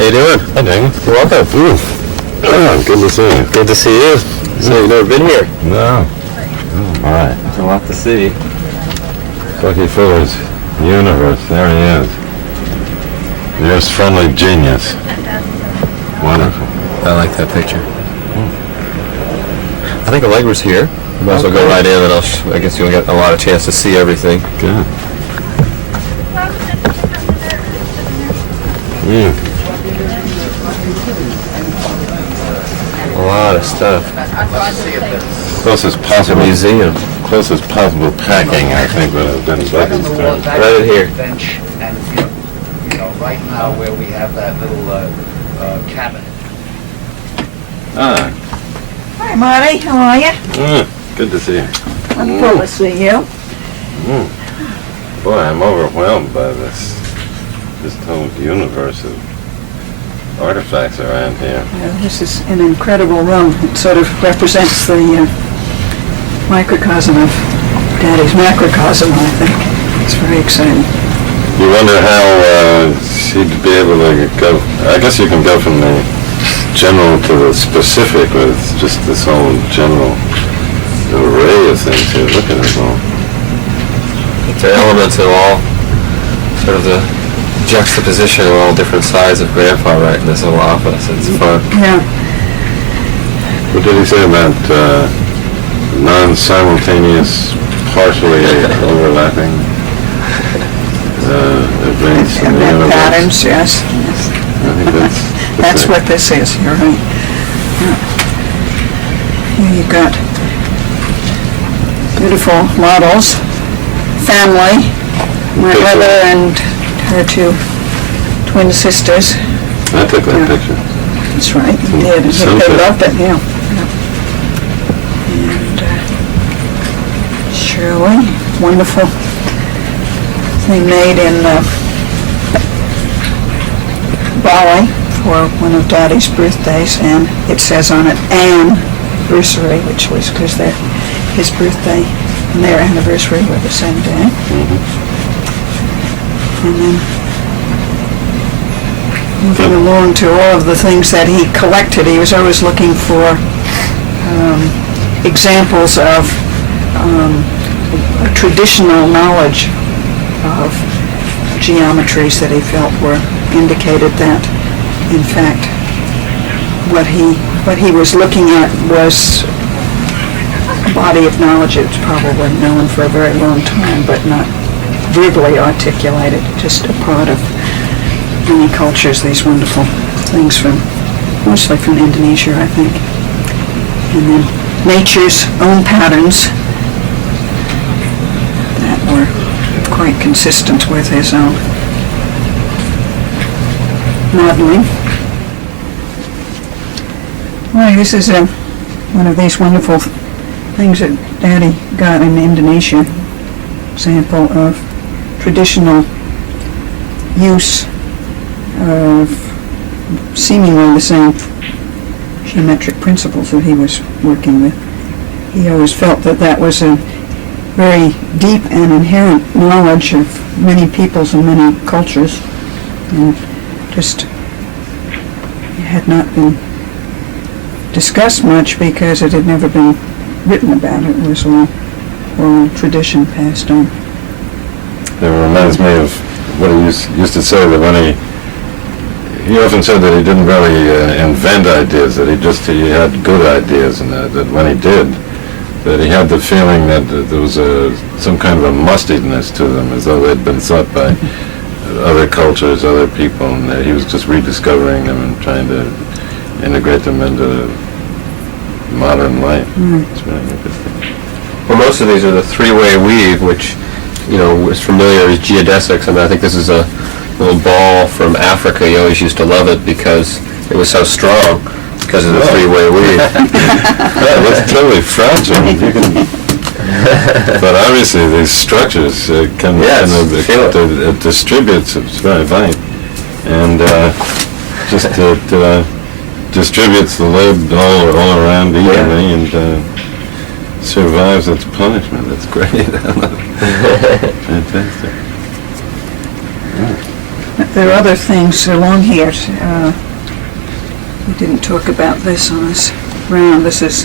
How you doing? Hi, Jaime. You're welcome. Oh, good to see you. Good to see you. So you've never been here? No. All right. There's a lot to see. Bucky Fuller's universe. There he is. There's friendly genius. Wonderful. I like that picture. I think Allegra's here. You might as well go right in, and I guess you'll get a lot of chance to see everything. Good. A lot of stuff. Closest possible museum. Closest possible packing, I think, would have been Buckminster. Right in here. Bench and right now where we have that little cabinet. Ah. Hi, Marty. How are you? Good to see you. Wonderful to see you. Boy, I'm overwhelmed by this whole universe of artifacts around here. This is an incredible room. It sort of represents the microcosm of Daddy's macrocosm, I think. It's very exciting. You wonder how she'd be able to go. I guess you can go from the general to the specific with just this whole general array of things here. Look at it all. The elements of all, sort of the juxtaposition of all different sides of Grandpa right in this little office. It's fun. Yeah. What did he say about non-simultaneous, partially overlapping events in the Event universe? patterns, yes. I think That's what this is. You're right. Yeah. Here you've got beautiful models, family, my mother and her two twin sisters. I took that picture. That's right, you did. They loved it, yeah. And Shirley, wonderful thing made in Bali for one of Daddy's birthdays, and it says on it anniversary, which was because his birthday and their anniversary were the same day. And then moving along to all of the things that he collected, he was always looking for examples of traditional knowledge of geometries that he felt were indicated that, in fact, what he was looking at was a body of knowledge that was probably known for a very long time, but not verbally articulated, just a part of many cultures, these wonderful things mostly from Indonesia, I think. And then nature's own patterns that were quite consistent with his own modeling. Well, this is one of these wonderful things that Daddy got in Indonesia. Example of traditional use of seemingly the same geometric principles that he was working with. He always felt that that was a very deep and inherent knowledge of many peoples and many cultures, and just it had not been discussed much because it had never been written about. It was all oral tradition passed on. It reminds me of what he used to say, that when he often said that he didn't really invent ideas, that he had good ideas, and that when he did, that he had the feeling that there was some kind of a mustiness to them, as though they'd been thought by other cultures, other people, and that he was just rediscovering them and trying to integrate them into modern life. It's really interesting. Well, most of these are the three-way weave, which, is familiar as geodesics, and I think this is a little ball from Africa. You always used to love it because it was so strong because of the three-way weave. Yeah, it's totally fragile. But obviously these structures it distributes. It's very light, and distributes the load all around evenly, and survives its punishment. That's great. Fantastic. there are other things along here. We didn't talk about this on this round. This is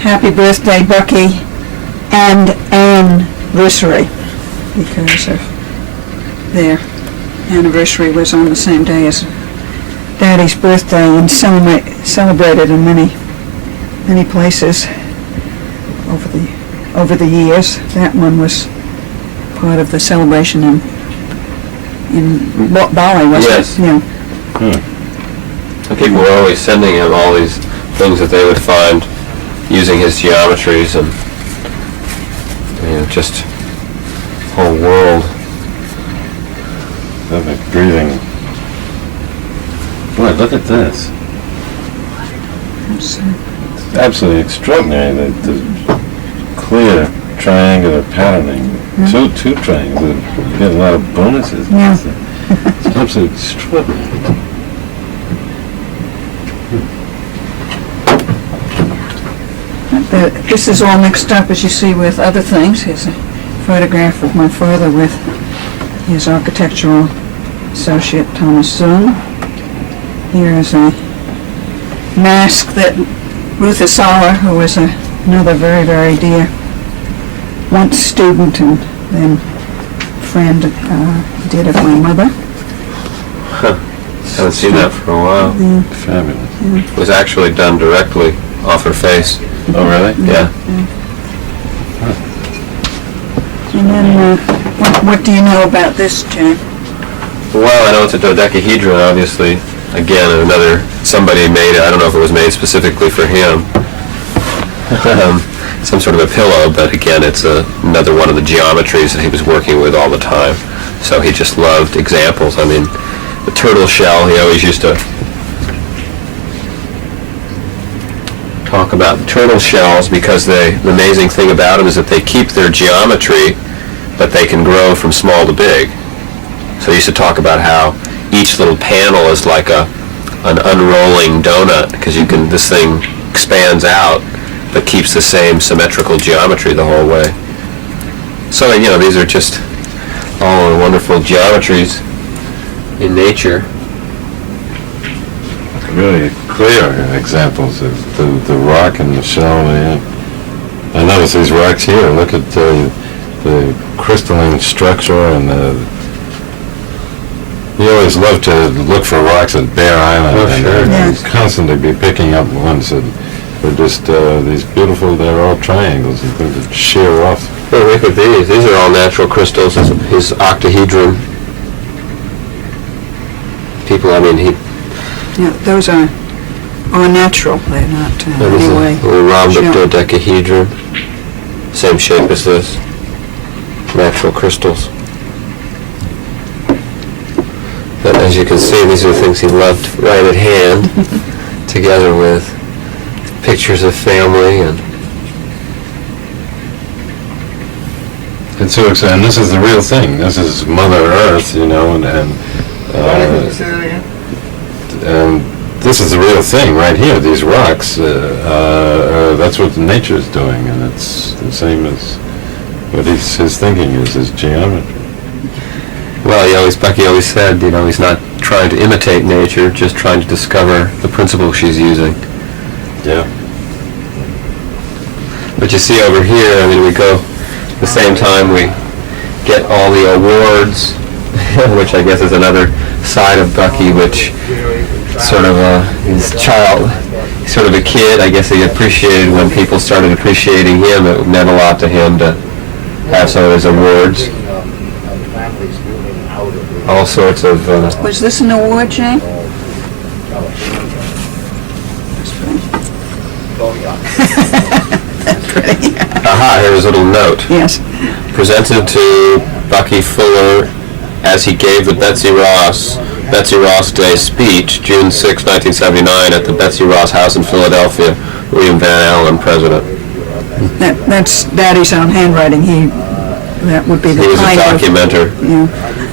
Happy Birthday, Bucky, and Anniversary, because of their anniversary was on the same day as Daddy's birthday, and celebrated in many places over the years. That one was part of the celebration in Bali, wasn't Yes. it? Yeah. And people were always sending him all these things that they would find using his geometries, and just whole world. Perfect breathing. Boy, look at this. It's, It's absolutely extraordinary. The clear triangular patterning. Two triangles. You get a lot of bonuses. Yeah. It's absolutely extraordinary. This is all mixed up, as you see, with other things. Here's a photograph of my father with his architectural associate, Thomas Zung. Here is a mask that Ruth Asala, who was another very, very dear, once student and then friend, did of my mother. Haven't seen that for a while. Fabulous. It was actually done directly off her face. Oh, really? Yeah. And then, what do you know about this, Jane? Well, I know it's a dodecahedron, obviously. Again, somebody made it. I don't know if it was made specifically for him. Some sort of a pillow, but again, it's another one of the geometries that he was working with all the time. So he just loved examples. I mean, the turtle shell, he always used to talk about turtle shells, because the amazing thing about them is that they keep their geometry, but they can grow from small to big. So he used to talk about how each little panel is like an unrolling donut, because this thing expands out, but keeps the same symmetrical geometry the whole way. So, these are just all wonderful geometries in nature. Really clear examples of the rock and the shell. Yeah. I notice these rocks here. Look at the crystalline structure, and you always love to look for rocks at Bear Island. Oh, sure. And constantly be picking up ones that are just these beautiful. They're all triangles and things that shear off. Oh, look at these. These are all natural crystals. His octahedron. People, Yeah, those are natural. They're not that is anyway. a little rhombus geo- dodecahedron. Same shape as this. Natural crystals. But as you can see, these are the things he loved right at hand, together with pictures of family and... It's so exciting. And this is the real thing. This is Mother Earth, and this is the real thing right here. These rocks, that's what nature is doing, and it's the same as what his thinking is, his geometry. Well, Bucky always said, he's not trying to imitate nature, just trying to discover the principle she's using. Yeah. But you see over here, we go the same time we get all the awards, which I guess is another side of Bucky, which sort of his child, sort of a kid. I guess he appreciated when people started appreciating him. It meant a lot to him to have some of his awards. All sorts of... Was this an award, Jane? Aha, here's a little note. Yes. Presented to Bucky Fuller as he gave the Betsy Ross Day speech, June 6, 1979, at the Betsy Ross House in Philadelphia. William Van Allen, president. That's Daddy's own handwriting. That would be the He was a kind of... documenter. Yeah.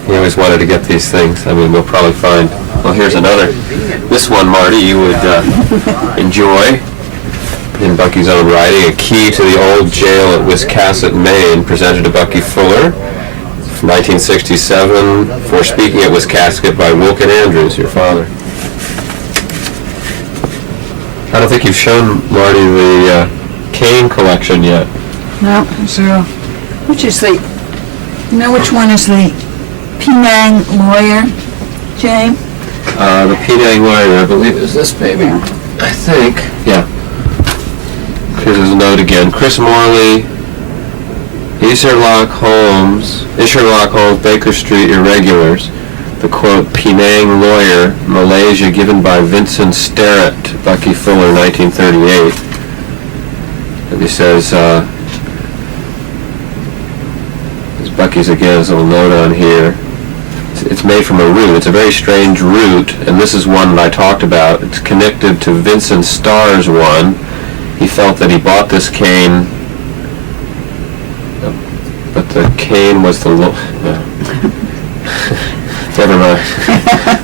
He always wanted to get these things. We'll probably find... Well, here's another. This one, Marty, you would enjoy. In Bucky's own writing, a key to the old jail at Wiscasset, Maine, presented to Bucky Fuller 1967, for speaking at his casket by Wilkin Andrews, your father. I don't think you've shown Marty the cane collection yet. No, so, which is the, you know which one is the Penang lawyer, James? The Penang lawyer, I believe, is this baby. Yeah. I think, yeah. Here's his note again. Chris Morley, Sherlock Holmes, Baker Street Irregulars. The quote, Penang lawyer, Malaysia, given by Vincent Sterrett, Bucky Fuller, 1938. And he says, there's Bucky's again, there's a little note on here. It's made from a root. It's a very strange root, and this is one that I talked about. It's connected to Vincent Starr's one. He felt that he bought this cane, but the cane was the never mind.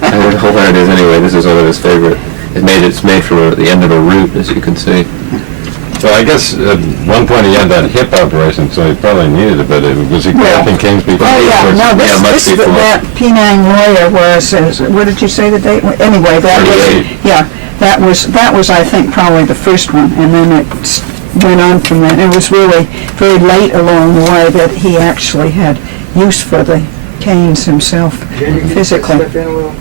I don't know what it is anyway. This is one of his favorite. It's made from the end of a root, as you can see. So I guess at one point he had that hip operation, so he probably needed it, but was he collecting canes before? Oh, yeah, no, much this, before. that Penang lawyer was, what did you say the date was? Anyway, that 38. was, yeah, that was, I think, probably the first one, and then it went on from that. It was really very late along the way that he actually had use for the canes himself, physically. Step in a little.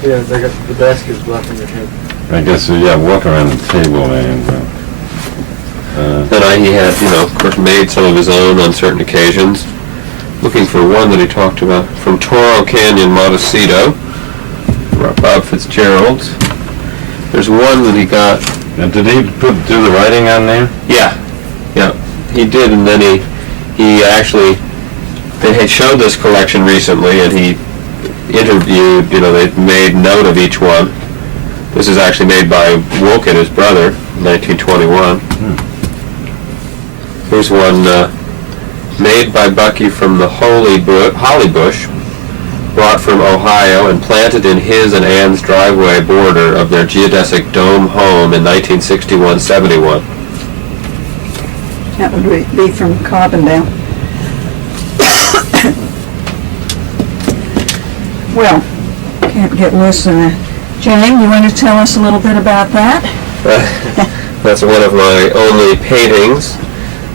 Yeah, they got the basket's blocking your head. I guess, yeah, walk around the table and... Then he had, of course, made some of his own on certain occasions. Looking for one that he talked about from Toro Canyon, Montecito, Bob Fitzgerald's. There's one that he got. And did he do the writing on there? Yeah, he did, and then he actually, they had showed this collection recently, and he interviewed, they made note of each one. This is actually made by Wilkin, his brother, 1921. Here's one made by Bucky from the holly bush, brought from Ohio and planted in his and Ann's driveway border of their geodesic dome home in 1961-71. That would be from Carbondale. Well, can't get worse than that. Jane, you want to tell us a little bit about that? That's one of my only paintings,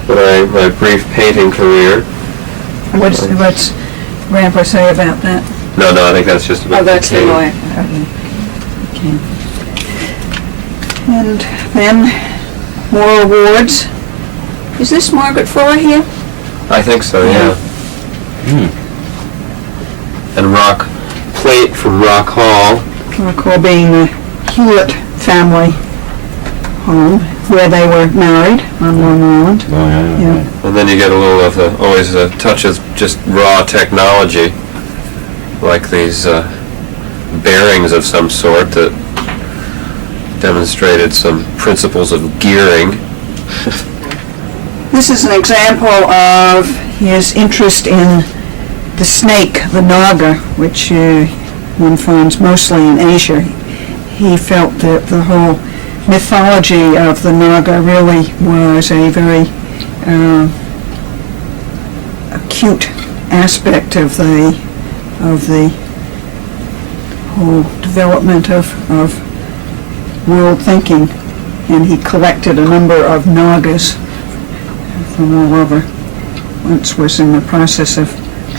my brief painting career. What's Grandpa say about that? No, I think that's just about Oh, that's the cane. lawyer. Okay. And then more awards. Is this Margaret Fuller here? I think so, yeah. And rock plate from Rock Hall. Rock Hall being the Hewitt family home where they were married on Long Island. Oh, yeah. Yeah. And then you get a little of always a touch of just raw technology, like these bearings of some sort that demonstrated some principles of gearing. This is an example of his interest in the snake, the naga, which one finds mostly in Asia. He felt that the whole mythology of the naga really was a very acute aspect of the whole development of world thinking, and he collected a number of nagas from all over. Once was in the process of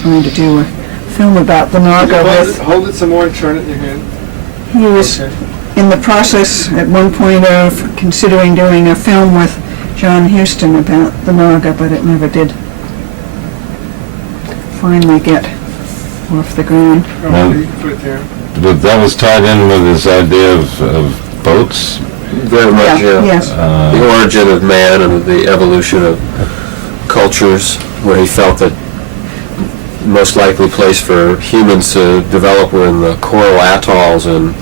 trying to do a film about the naga with. Hold it some more and turn it in your hand. He was in the process at one point of considering doing a film with John Huston about the naga, but it never did finally get off the ground. Oh, you can put it there. But that was tied in with his idea of boats? Very much, yeah. Yes. The origin of man and the evolution of cultures, where he felt that most likely place for humans to develop were in the coral atolls in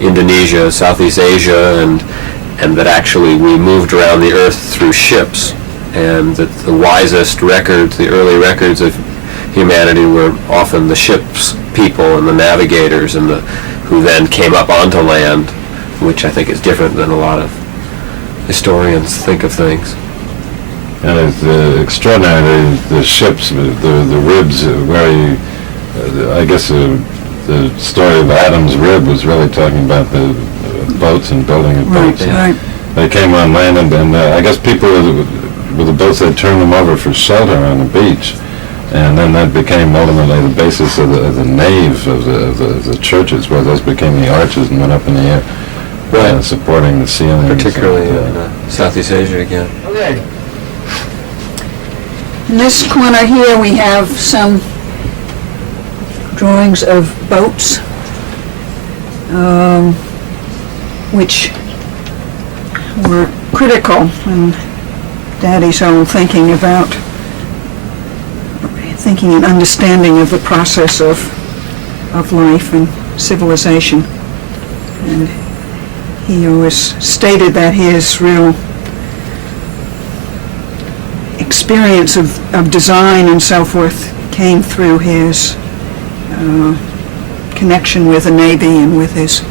Indonesia, Southeast Asia, and that actually we moved around the earth through ships, and that the wisest records, the early records of humanity, were often the ships people and the navigators and who then came up onto land, which I think is different than a lot of historians think of things. And it's extraordinary, the ships, the ribs, where he, I guess the story of Adam's rib was really talking about the boats and building of Right, boats. right. They came on land, and I guess people with the boats, they turned them over for shelter on the beach. And then that became ultimately the basis of the nave of the churches, where those became the arches and went up in the air, Right. supporting the ceiling. Particularly in Southeast Asia again. Okay. In this corner here, we have some drawings of boats, which were critical in Daddy's own thinking and understanding of the process of life and civilization. And he always stated that his real experience of design and so forth came through his connection with the Navy and with his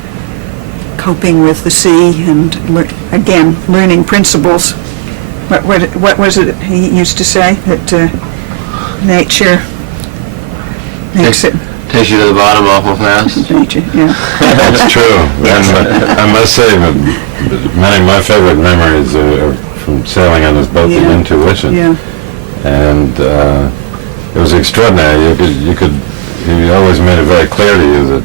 coping with the sea and, again, learning principles. What was it he used to say? That nature makes it... Takes you to the bottom awful fast. Nature, yeah. That's true. And I must say, many of my favorite memories are from sailing on this boat, the Yeah. Intuition. Yeah. And it was extraordinary. He always made it very clear to you that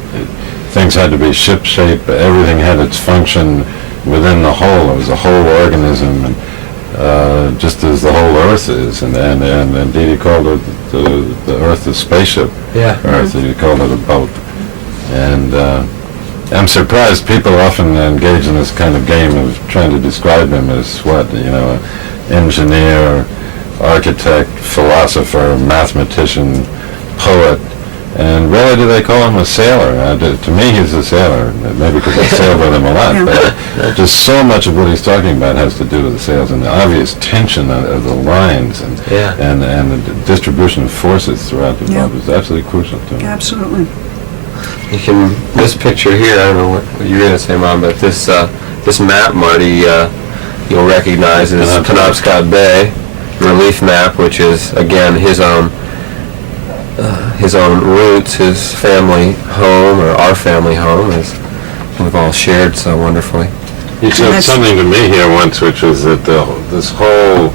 things had to be ship-shape. Everything had its function within the whole. It was a whole organism, and just as the whole Earth is. And indeed, he called it the Earth the spaceship. Yeah. Earth, he called it a boat. And I'm surprised people often engage in this kind of game of trying to describe him as engineer, architect, philosopher, mathmatician, poet. And rarely do they call him a sailor. To me, he's a sailor, maybe because I sailed with him a lot. Yeah. But just so much of what he's talking about has to do with the sails and the obvious tension of the lines and Yeah. and the distribution of forces throughout the Yeah. boat is absolutely crucial to him. Absolutely. You can, this picture here, I don't know what you're going to say, Mom, but this map, Marty, you'll recognize as Penobscot Bay relief map, which is, again, his own roots, his family home, or our family home, as we've all shared so wonderfully. He said something to me here once, which was that this whole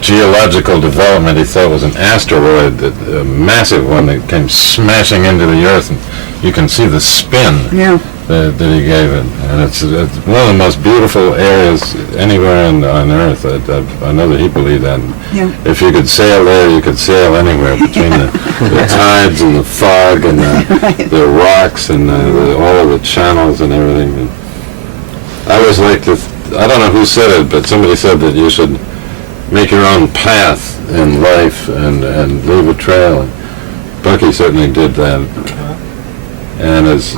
geological development he thought was an asteroid, a massive one that came smashing into the Earth, and you can see the spin Yeah. that he gave it. And it's one of the most beautiful areas anywhere on Earth. I know that he believed that. Yeah. If you could sail there, you could sail anywhere between the tides and the fog and the rocks and all of the channels and everything. And I always like to, I don't know who said it, but somebody said that you should make your own path in life and leave a trail. And Bucky certainly did that. And as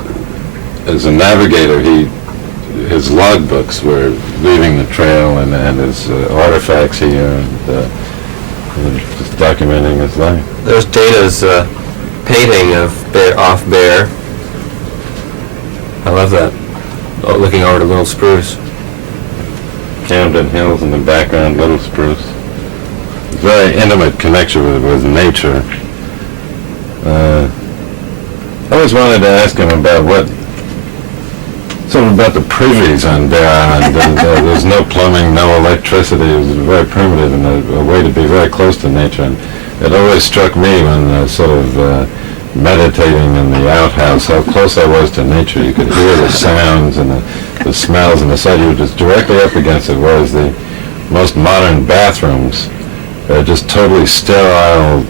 a navigator, his logbooks were leaving the trail and his artifacts here and just documenting his life. There's Dana's painting of Off Bear. I love that. Looking over to Little Spruce. Camden Hills in the background, Little Spruce. Very intimate connection with nature. I always wanted to ask him about something about the privies on Bear Island. There was no plumbing, no electricity. It was very primitive and a way to be very close to nature. And it always struck me when sort of meditating in the outhouse how close I was to nature. You could hear the sounds and the smells and the sight. You were just directly up against it, whereas the most modern bathrooms are just totally sterile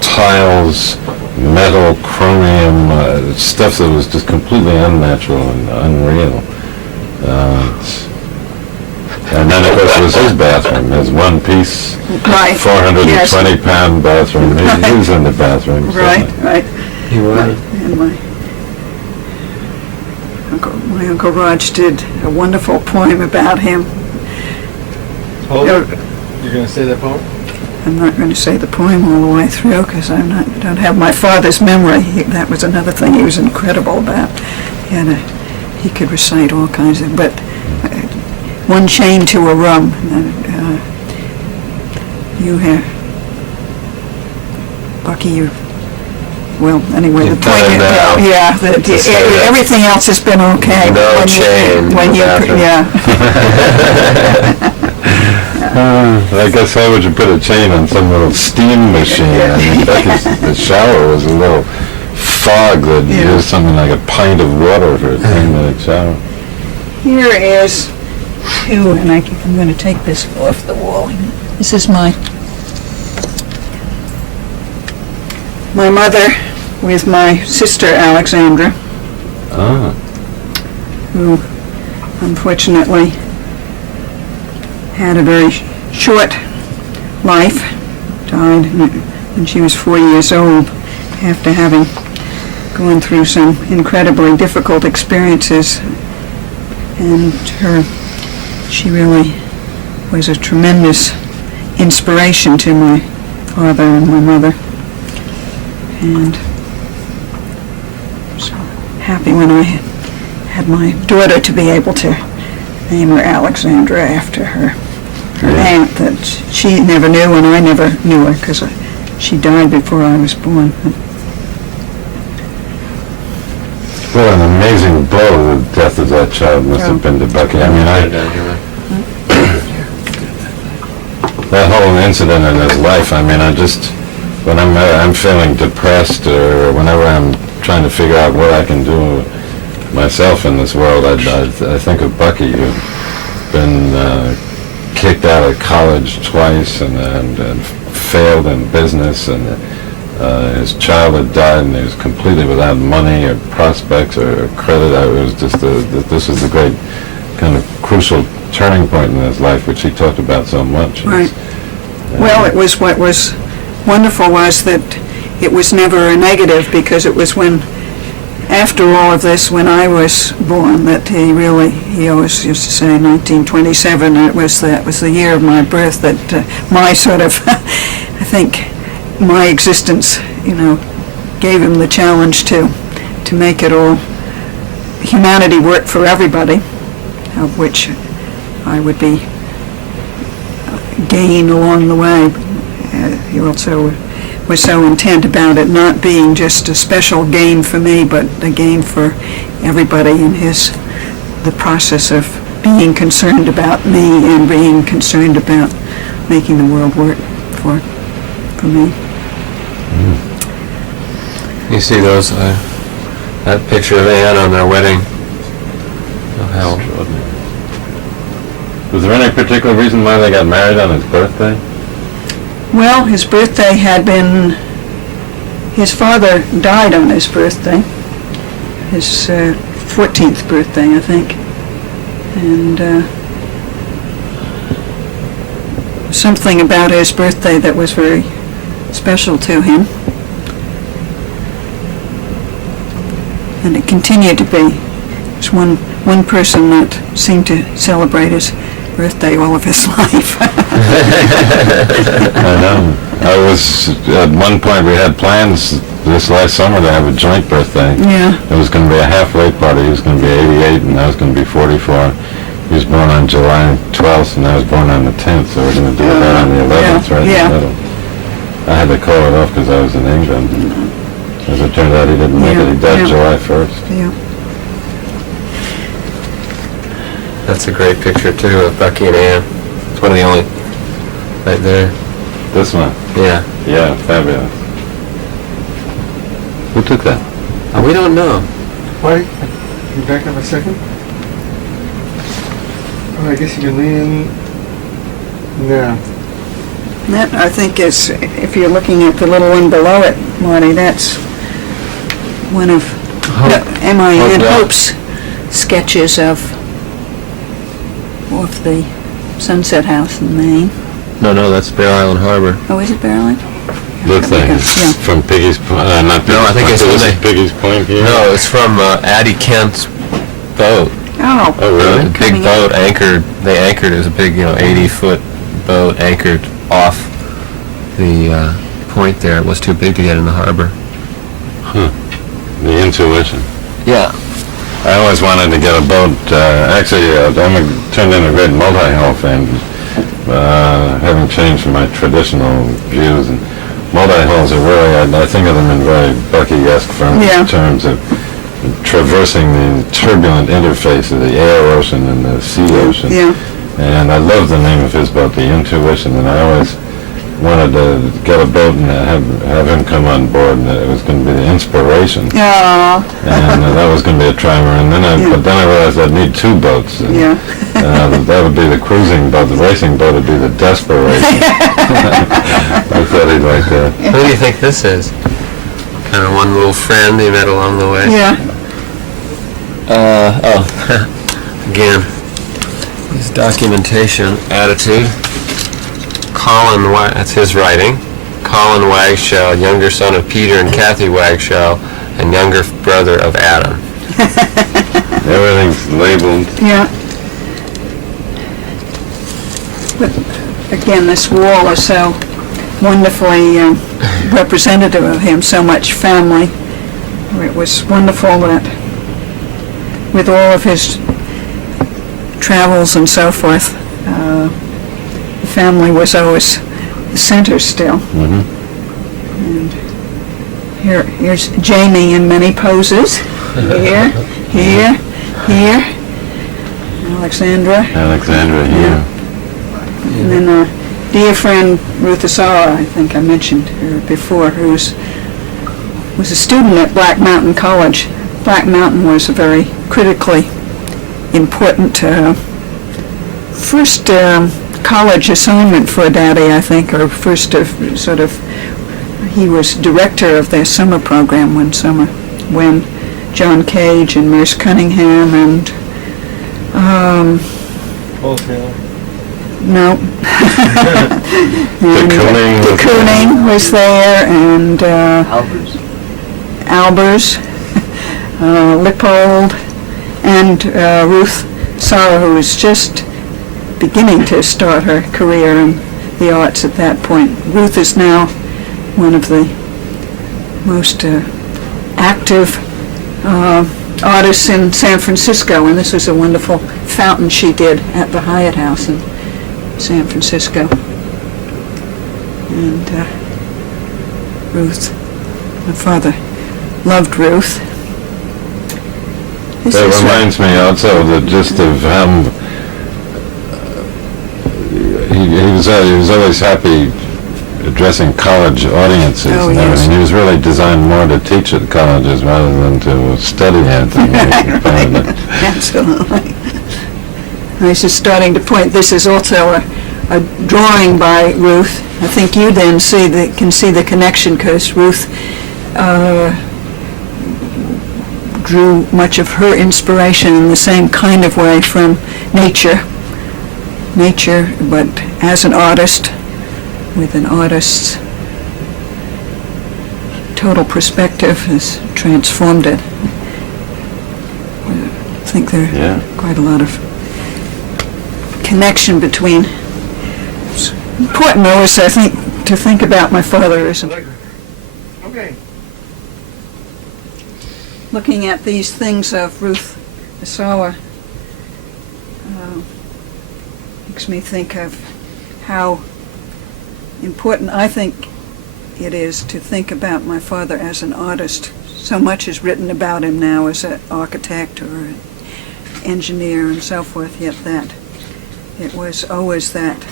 tiles, metal, chromium, stuff that was just completely unnatural and unreal. And then, of course, it was his bathroom, his one-piece, Right. 420-pound bathroom. He was in the bathroom. Right, certainly. right. He was. And my Uncle Raj did a wonderful poem about him. Hold No, it. You're going to say that poem? I'm not going to say the poem all the way through because don't have my father's memory. That was another thing he was incredible about. He could recite all kinds of, but one chain to a room. you have, Bucky, you, well, anyway, the You've point done it now. yeah, Just say that. everything else has been okay. No when chain when in the you, bathroom. yeah. I guess how would you put a chain on some little steam machine? I mean, the shower was a little fog that Yeah. used something like a pint of water for a 10-minute shower. Here is two, and I'm going to take this off the wall. This is my mother with my sister Alexandra, Ah, who unfortunately had a very short life, died when she was 4 years old after having gone through some incredibly difficult experiences. And she really was a tremendous inspiration to my father and my mother. And so happy when I had my daughter to be able to name her Alexandra after her aunt that she never knew and I never knew her because she died before I was born. what an amazing blow the death of that child must have been to Bucky. I mean, that whole incident in his life, I mean, when I'm feeling depressed or whenever I'm trying to figure out what I can do myself in this world, I think of Bucky. You've been kicked out of college twice and failed in business, and his child had died, and he was completely without money or prospects or credit. It was just this was the great kind of crucial turning point in his life, which he talked about so much. Right. Well, it was what was wonderful was that it was never a negative, because it was when, after all of this, when I was born, that he always used to say 1927, and that was the year of my birth, that my sort of, I think, my existence, gave him the challenge to make it all, humanity work for everybody, of which I would be gain along the way. He also was so intent about it not being just a special gain for me, but a gain for everybody in the process of being concerned about me and being concerned about making the world work for me. You see those, that picture of Anne on their wedding. Oh, how Was there any particular reason why they got married on his birthday? Well, his birthday had been, his father died on his birthday, his 14th birthday, I think, and something about his birthday that was very special to him, and it continued to be. There's one person that seemed to celebrate his birthday all of his life. I know. At one point we had plans this last summer to have a joint birthday. Yeah. It was going to be a halfway party. He was going to be 88 and I was going to be 44. He was born on July 12th and I was born on the 10th, so we're going to do that on the 11th, right in the middle. I had to call it off because I was in England. As it turned out, he didn't make it. He died July 1st. Yeah. That's a great picture too of Bucky and Anne. It's one of the only, right there. This one? Yeah. Yeah, fabulous. Who took that? We don't know. Wait, you back up a second? Oh, I guess you can lean in. No. That, I think, is, if you're looking at the little one below it, Marty, that's one of M.I. and yeah. Hope's sketches of the Sunset House in Maine. No, that's Bear Island Harbor. Oh, is it Bear Island? Looks like it's Yeah. from Piggy's Point. Not Piggy's No, I think Point. it's This when is Piggy's Point here? No, it's from Addie Kent's boat. Oh. Oh, really? A big Coming boat anchored. They anchored as a big, 80-foot boat anchored off the point there. It was too big to get in the harbor. The intuition. Yeah. I always wanted to get a boat. Actually, Emma turned in a great multi-hull fan. having changed from my traditional views, and multi-hulls are really, I think of them in very Bucky-esque terms of traversing the turbulent interface of the air ocean and the sea ocean. Yeah. And I love the name of his boat, The Intuition, and I always wanted to get a boat and have him come on board, and it was going to be the Inspiration. Oh. And that was going to be a trimer, but then I realized I'd need two boats. And, Yeah. that would be the cruising boat. The racing boat would be the Desperation. I thought he'd like that. Who do you think this is? Kind of one little friend you met along the way? Yeah. Again, his documentation attitude. That's his writing. Colin Wagshell, younger son of Peter and Kathy Wagshell, and younger brother of Adam. Everything's labeled. Yeah. But again, this wall is so wonderfully representative of him, so much family. It was wonderful that with all of his travels and so forth, the family was always the center still. Mm-hmm. And here's Jaime in many poses. Here, here, here. Alexandra. Here. And then our dear friend Ruth Asara, I think I mentioned her before, who was a student at Black Mountain College. Black Mountain was a very critically important first college assignment for Daddy, I think, or first he was director of their summer program one summer when John Cage and Merce Cunningham and Paul Taylor. no. De Kooning was there, and Albers, Lippold, and Ruth Sara, who was just beginning to start her career in the arts at that point. Ruth is now one of the most active artists in San Francisco, and this was a wonderful fountain she did at the Hyatt House in San Francisco. And Ruth, my father loved Ruth. This That is reminds me also the gist of him. He was always happy addressing college audiences Oh, and yes. everything. He was really designed more to teach at colleges rather than to study at them. Absolutely. I was just starting to point, this is also a drawing by Ruth. I think you then can see the connection, because Ruth drew much of her inspiration in the same kind of way from nature, but as an artist, with an artist's total perspective, has transformed it. I think there Yeah. quite a lot of connection between. It's important always, I think, to think about my father as Allegra. Okay. looking at these things of Ruth Asawa. Makes me think of how important I think it is to think about my father as an artist. So much is written about him now as an architect or an engineer and so forth, yet that it was always that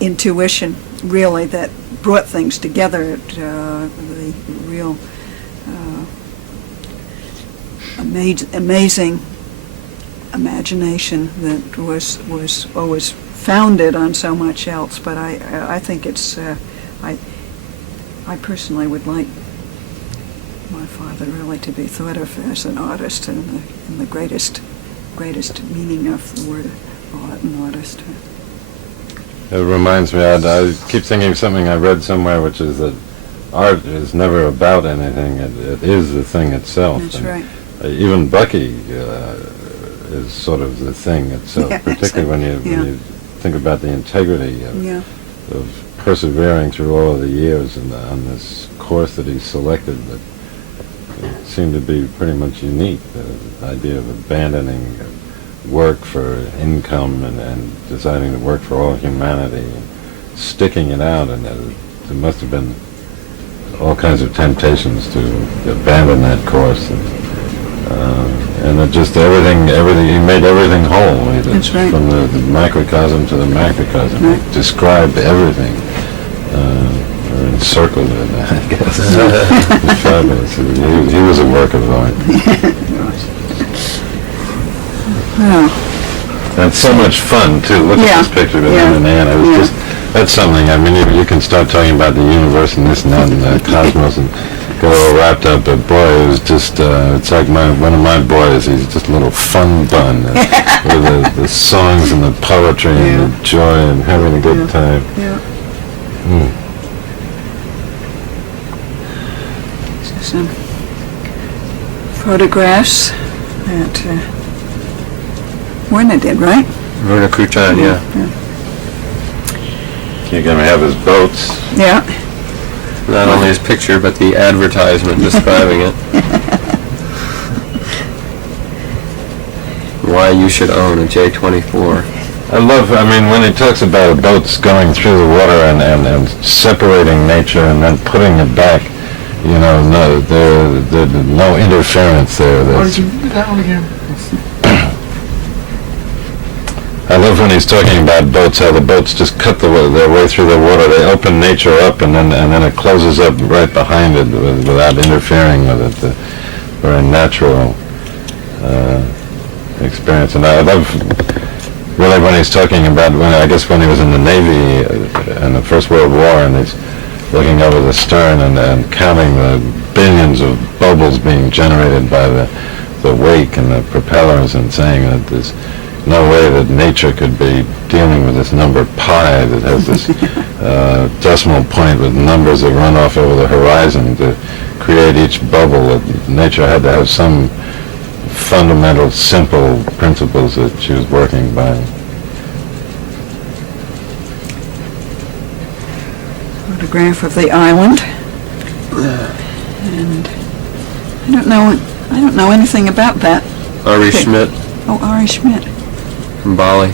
intuition really that brought things together, the real amazing imagination that was always founded on so much else. But I think it's I personally would like my father really to be thought of as an artist in the greatest meaning of the word art and artist. It reminds me, I keep thinking of something I read somewhere, which is that art is never about anything. It is the thing itself. That's And right. Even Bucky is sort of the thing itself, Yeah, particularly when you think about the integrity Yeah. of persevering through all of the years on this course that he selected that seemed to be pretty much unique. The idea of abandoning work for income and deciding to work for all humanity and sticking it out, and there must have been all kinds of temptations to abandon that course. And it just everything, he made everything whole. That's right. From the microcosm to the macrocosm. Right. He described everything. Or encircled it, I guess. It's fabulous. He was a work of art. Wow. And so much fun, too. Look Yeah. at this picture of Yeah. him and Anna. It was Yeah. just, that's something. I mean, you can start talking about the universe and this and that and the cosmos and get all wrapped up, but boy, it was just, it's like one of my boys. He's just a little fun bun with the songs and the poetry and the joy and having a good time. Yeah. Mm. Some photographs that Werner did, right? Werner Krutan, yeah. You're going to have his boats. Yeah. Not only his picture, but the advertisement describing it. Why you should own a J24. I mean, when he talks about boats going through the water and separating nature and then putting it back, you know, there's no interference there. Why did you do that one again? I love when he's talking about boats, how the boats just cut their way through the water. They open nature up, and then it closes up right behind it without interfering with it. The very natural experience. And I love really when he's talking about when he was in the Navy in the First World War, and he's looking over the stern and counting the billions of bubbles being generated by the wake and the propellers, and saying that there's no way that nature could be dealing with this number pi that has this decimal point with numbers that run off over the horizon to create each bubble. That nature had to have some fundamental, simple principles that she was working by. Photograph of the island. And I don't know anything about that. Ari Okay. Schmidt Oh, Ari Schmidt. from Bali,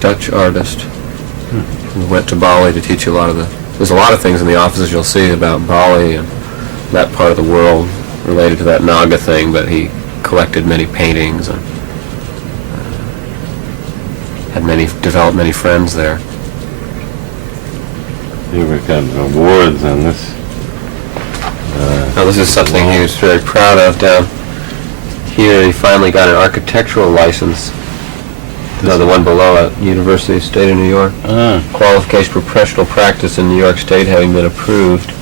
Dutch artist. We went to Bali to teach a lot of there's a lot of things in the offices you'll see about Bali and that part of the world related to that Naga thing, but he collected many paintings and developed many friends there. Here we got awards on this. Now this is something he was very proud of down here. He finally got an architectural license. No, the one below at University of State of New York. Qualification for professional practice in New York State having been approved.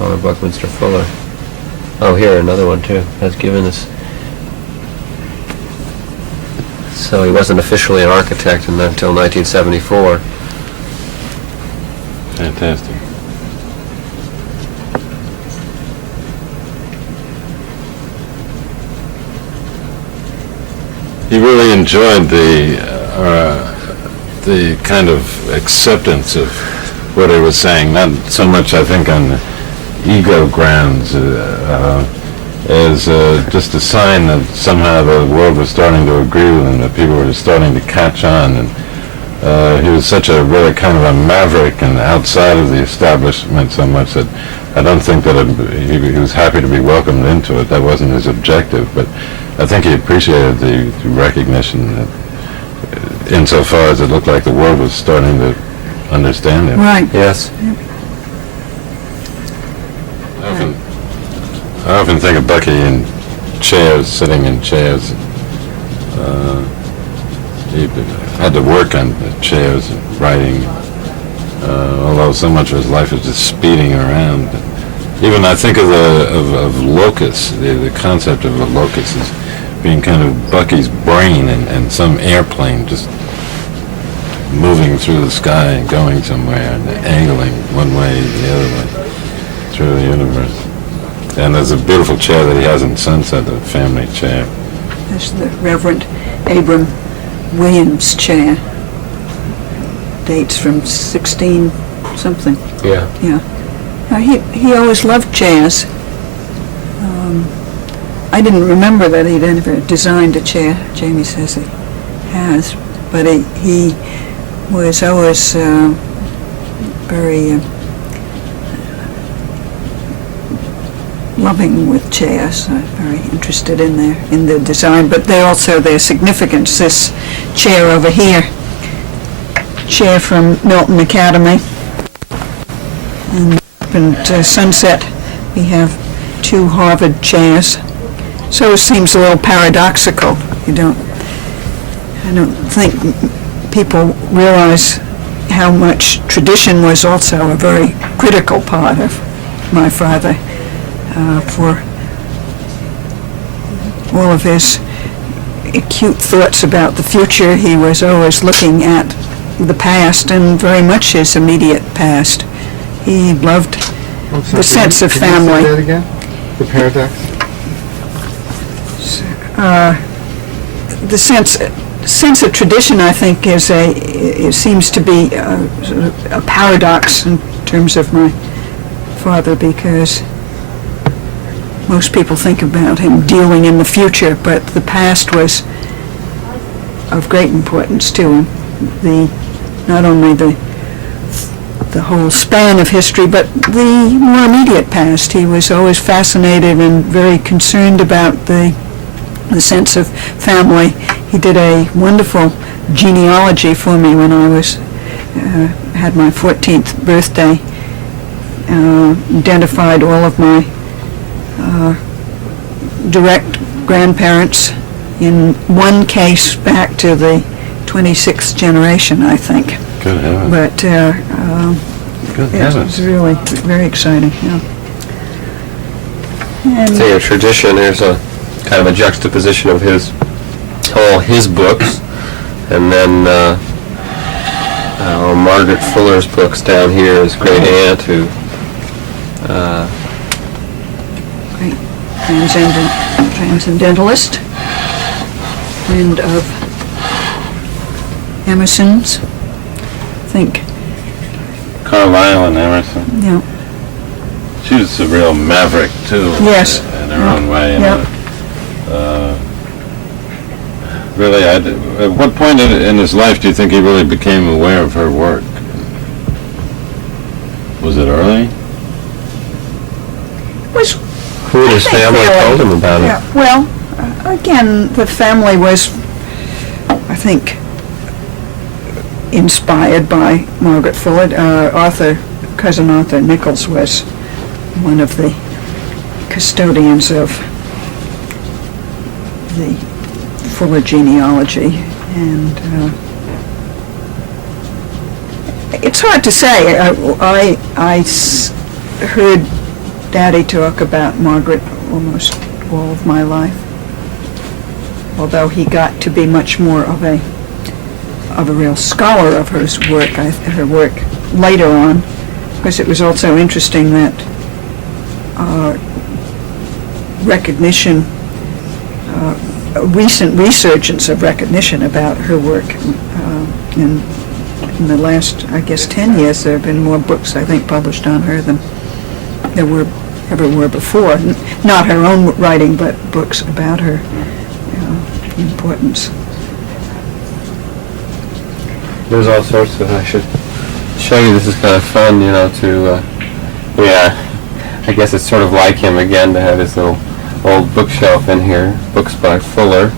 Honor Buckminster Fuller. Oh, here, another one too. Has given this. So he wasn't officially an architect until 1974. Fantastic. He really enjoyed the kind of acceptance of what he was saying, not so much, I think, on ego grounds, as just a sign that somehow the world was starting to agree with him, that people were starting to catch on. And he was such a really kind of a maverick and outside of the establishment so much that I don't think that he was happy to be welcomed into it. That wasn't his objective, but I think he appreciated the recognition that insofar as it looked like the world was starting to understand him. Right. Yes. I often think of Bucky in chairs, sitting in chairs. He had to work on the chairs and writing, although so much of his life is just speeding around. Even I think of locus, the concept of a locus is being kind of Bucky's brain and some airplane just moving through the sky and going somewhere and angling one way the other way through the universe. And there's a beautiful chair that he has in Sunset, the family chair. That's the Reverend Abram Williams chair. Dates from 16 something. Yeah. Yeah. He always loved jazz. I didn't remember that he'd ever designed a chair. Jaime says he has, but he was always very loving with chairs, very interested in their design, but their significance. This chair over here, chair from Milton Academy, and up in Sunset we have 2 Harvard chairs. So it seems a little paradoxical. I don't think people realize how much tradition was also a very critical part of my father. For all of his acute thoughts about the future, he was always looking at the past, and very much his immediate past. He loved the sense of family. Can you say that again? The paradox? The sense of tradition, I think, it seems to be a paradox in terms of my father, because most people think about him dealing in the future, but the past was of great importance to him. Not only the whole span of history, but the more immediate past. He was always fascinated and very concerned about the sense of family. He did a wonderful genealogy for me when I had my 14th birthday. Identified all of my direct grandparents, in one case back to the 26th generation, I think. Good heavens. But Good it heavens. was really very exciting. Yeah. And Say a tradition, there's a kind of a juxtaposition of all his books, and then Margaret Fuller's books down here, his great aunt, who great transcendentalist, friend of Emerson's, I think. Carlyle and Emerson. Yeah. She was a real maverick, too. Yes. In her own way. And, Yeah. really, at what point in his life do you think he really became aware of her work? Was it early? Was who in his I think family really- told him about Yeah, it. well, again, the family was, I think, inspired by Margaret Fuller. Cousin Arthur Nichols was one of the custodians of the Fuller genealogy, and it's hard to say. I heard Daddy talk about Margaret almost all of my life, although he got to be much more of a real scholar of her work later on, because it was also interesting that recognition, a recent resurgence of recognition about her work. In the last, I guess, 10 years, there have been more books, I think, published on her than there ever were before. Not her own writing, but books about her importance. There's all sorts of, I should show you, this is kind of fun, I guess it's sort of like him again to have his little old bookshelf in here, books by Fuller.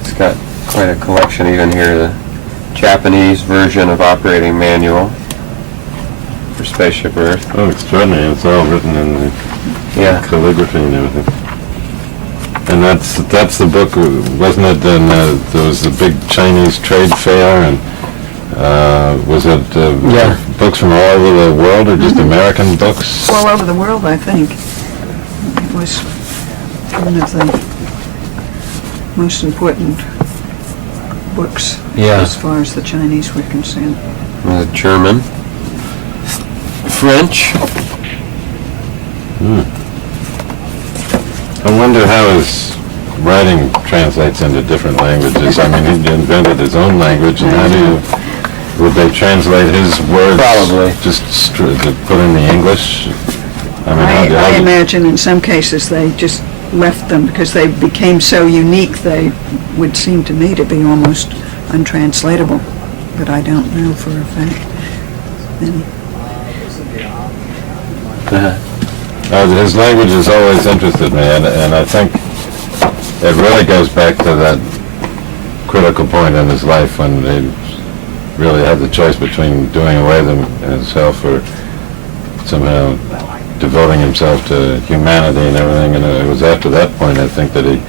It's got quite a collection even here, the Japanese version of Operating Manual for Spaceship Earth. Oh, extraordinary. It's all written in the Yeah. calligraphy and everything. And that's the book, wasn't it? And there was the big Chinese trade fair, and was it Yeah. books from all over the world, or just American books? All over the world, I think. It was one of the most important books Yeah. as far as the Chinese were concerned. German, French. I wonder how his writing translates into different languages. I mean, he invented his own language, and would they translate his words? Probably. Just to put in the English? I imagine in some cases they just left them because they became so unique they would seem to me to be almost untranslatable, but I don't know for a fact. His language has always interested me, and I think it really goes back to that critical point in his life when he really had the choice between doing away with himself or somehow devoting himself to humanity and everything. And it was after that point, I think, that he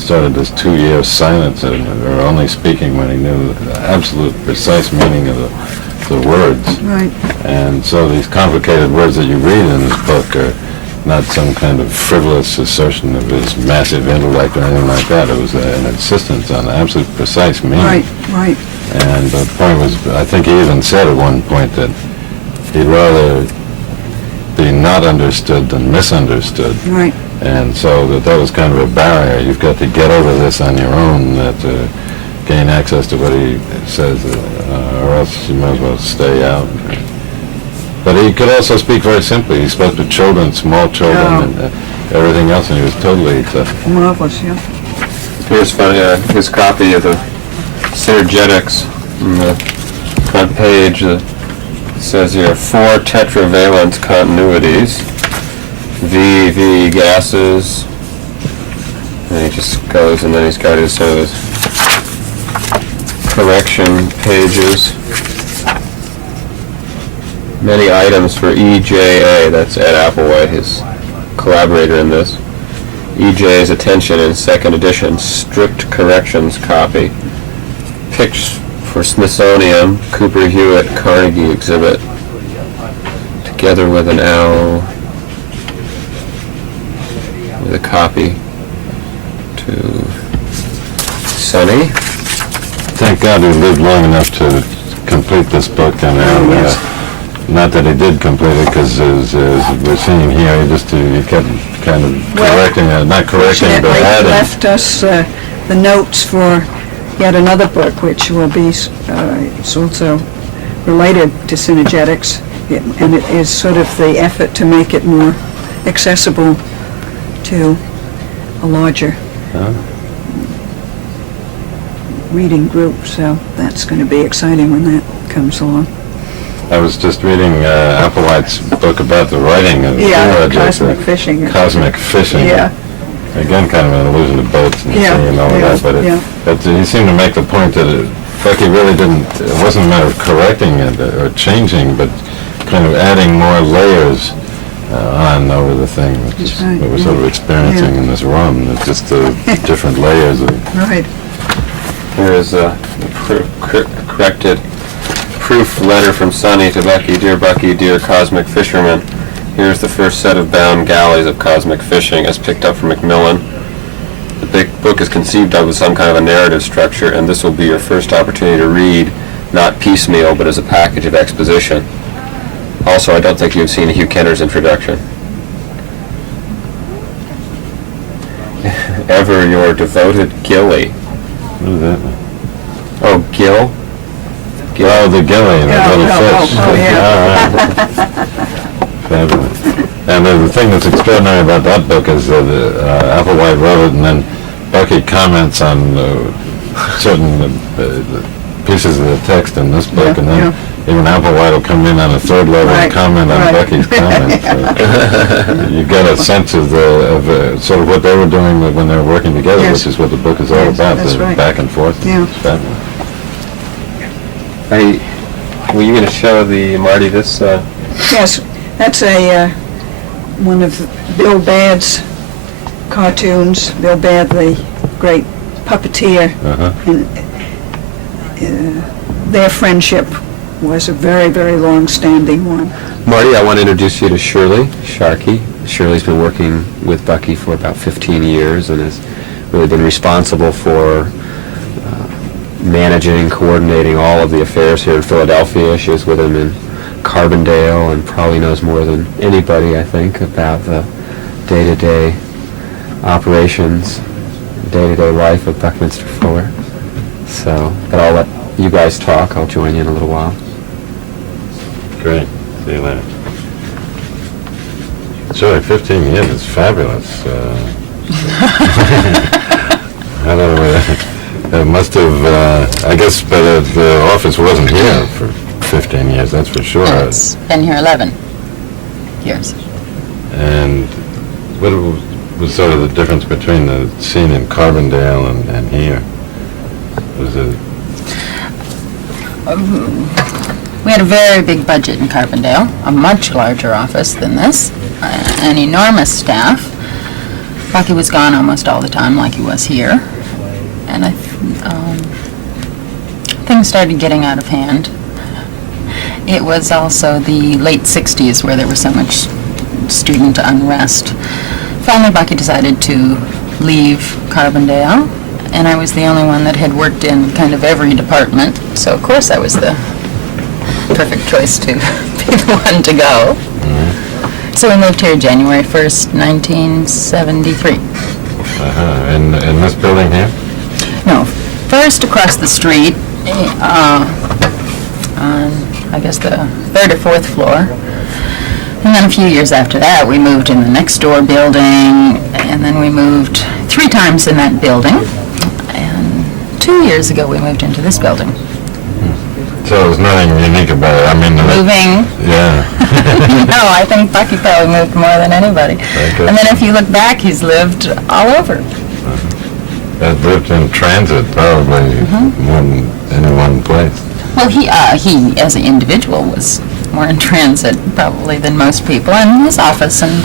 started this 2-year silence, or only speaking when he knew the absolute precise meaning of the words. Right. And so these complicated words that you read in this book are not some kind of frivolous assertion of his massive intellect or anything like that. It was an insistence on absolute precise meaning. Right. And the point was, I think he even said at one point that he'd rather be not understood than misunderstood. Right. And so that was kind of a barrier. You've got to get over this on your own, that gain access to what he says, or else you might as well stay out. But he could also speak very simply. He spoke to children, small children, and everything else, and he was totally Marvelous, yeah. Here's his copy of the Synergetics on the front page. It says here 4 tetravalent continuities, VV gases, and he just goes, and then he's got his correction pages. Many items for EJA, that's Ed Applewhite, his collaborator in this. EJA's attention in 2nd edition, strict corrections copy. Pictures for Smithsonian, Cooper Hewitt Carnegie exhibit, together with an owl, with a copy to Sonny. Thank God he lived long enough to complete this book, and not that he did complete it, because as we're seeing here, he kept kind of correcting it, not correcting, but adding. Left us the notes for yet another book, which will be it's also related to synergetics, and it is sort of the effort to make it more accessible to a larger reading group. So that's going to be exciting when that comes along. I was just reading Applewhite's book about the writing of Cosmic Fishing. Cosmic Fishing. Yeah. Again, kind of an allusion to boats and sea and all of that, but he seemed to make the point that Bucky really it wasn't a matter of correcting it or changing, but kind of adding more layers on over the thing, which is what we're sort of experiencing in this rum. It's just the different layers of... Right. Here is a corrected proof letter from Sonny to Bucky. Dear Bucky, dear Cosmic Fisherman, here's the first set of bound galleys of Cosmic Fishing as picked up from Macmillan. The big book is conceived of with some kind of a narrative structure, and this will be your first opportunity to read, not piecemeal, but as a package of exposition. Also, I don't think you've seen Hugh Kenner's introduction. Ever your devoted Gilly. What is that? Oh, Gill? Oh, the gilly, the little fish. Yeah. Fabulous. And the thing that's extraordinary about that book is that Applewhite wrote it, and then Bucky comments on certain pieces of the text in this book, and then even Applewhite will come in on a third level and comment on Bucky's comments. You get a sense of sort of what they were doing when they were working together, which is what the book is all about, the back and forth. Yeah. Were you going to show Marty this? Yes, that's one of Bill Badd's cartoons. Bill Badd, the great puppeteer, and their friendship was a very, very long-standing one. Marty, I want to introduce you to Shirley, Sharkey. Shirley's been working with Bucky for about 15 years and has really been responsible for managing, coordinating all of the affairs here in Philadelphia. She was with him in Carbondale and probably knows more than anybody, I think, about the day-to-day operations, day-to-day life of Buckminster Fuller. So, but I'll let you guys talk. I'll join you in a little while. Great. See you later. Sure, 15 years is fabulous. I don't know, it must have, I guess, but the office wasn't here for 15 years, that's for sure. It's been here 11 years. And what was sort of the difference between the scene in Carbondale and here? Was it, We had a very big budget in Carbondale, a much larger office than this, an enormous staff. Bucky was gone almost all the time, like he was here, and things started getting out of hand. It was also the late 60s where there was so much student unrest. Finally, Bucky decided to leave Carbondale, and I was the only one that had worked in kind of every department, so of course I was the perfect choice to be the one to go. So we moved here January 1st, 1973. in this building here? No, first across the street, on, I guess, the third or fourth floor. And then a few years after that, we moved in the next door building, and then we moved 3 times in that building. And 2 years ago, we moved into this building. So there's nothing unique about it, I mean... Moving? Yeah. No, I think Bucky probably moved more than anybody. Okay. And then if you look back, he's lived all over. I've lived in transit probably more than any one place. Well, he as an individual was more in transit probably than most people, and his office, and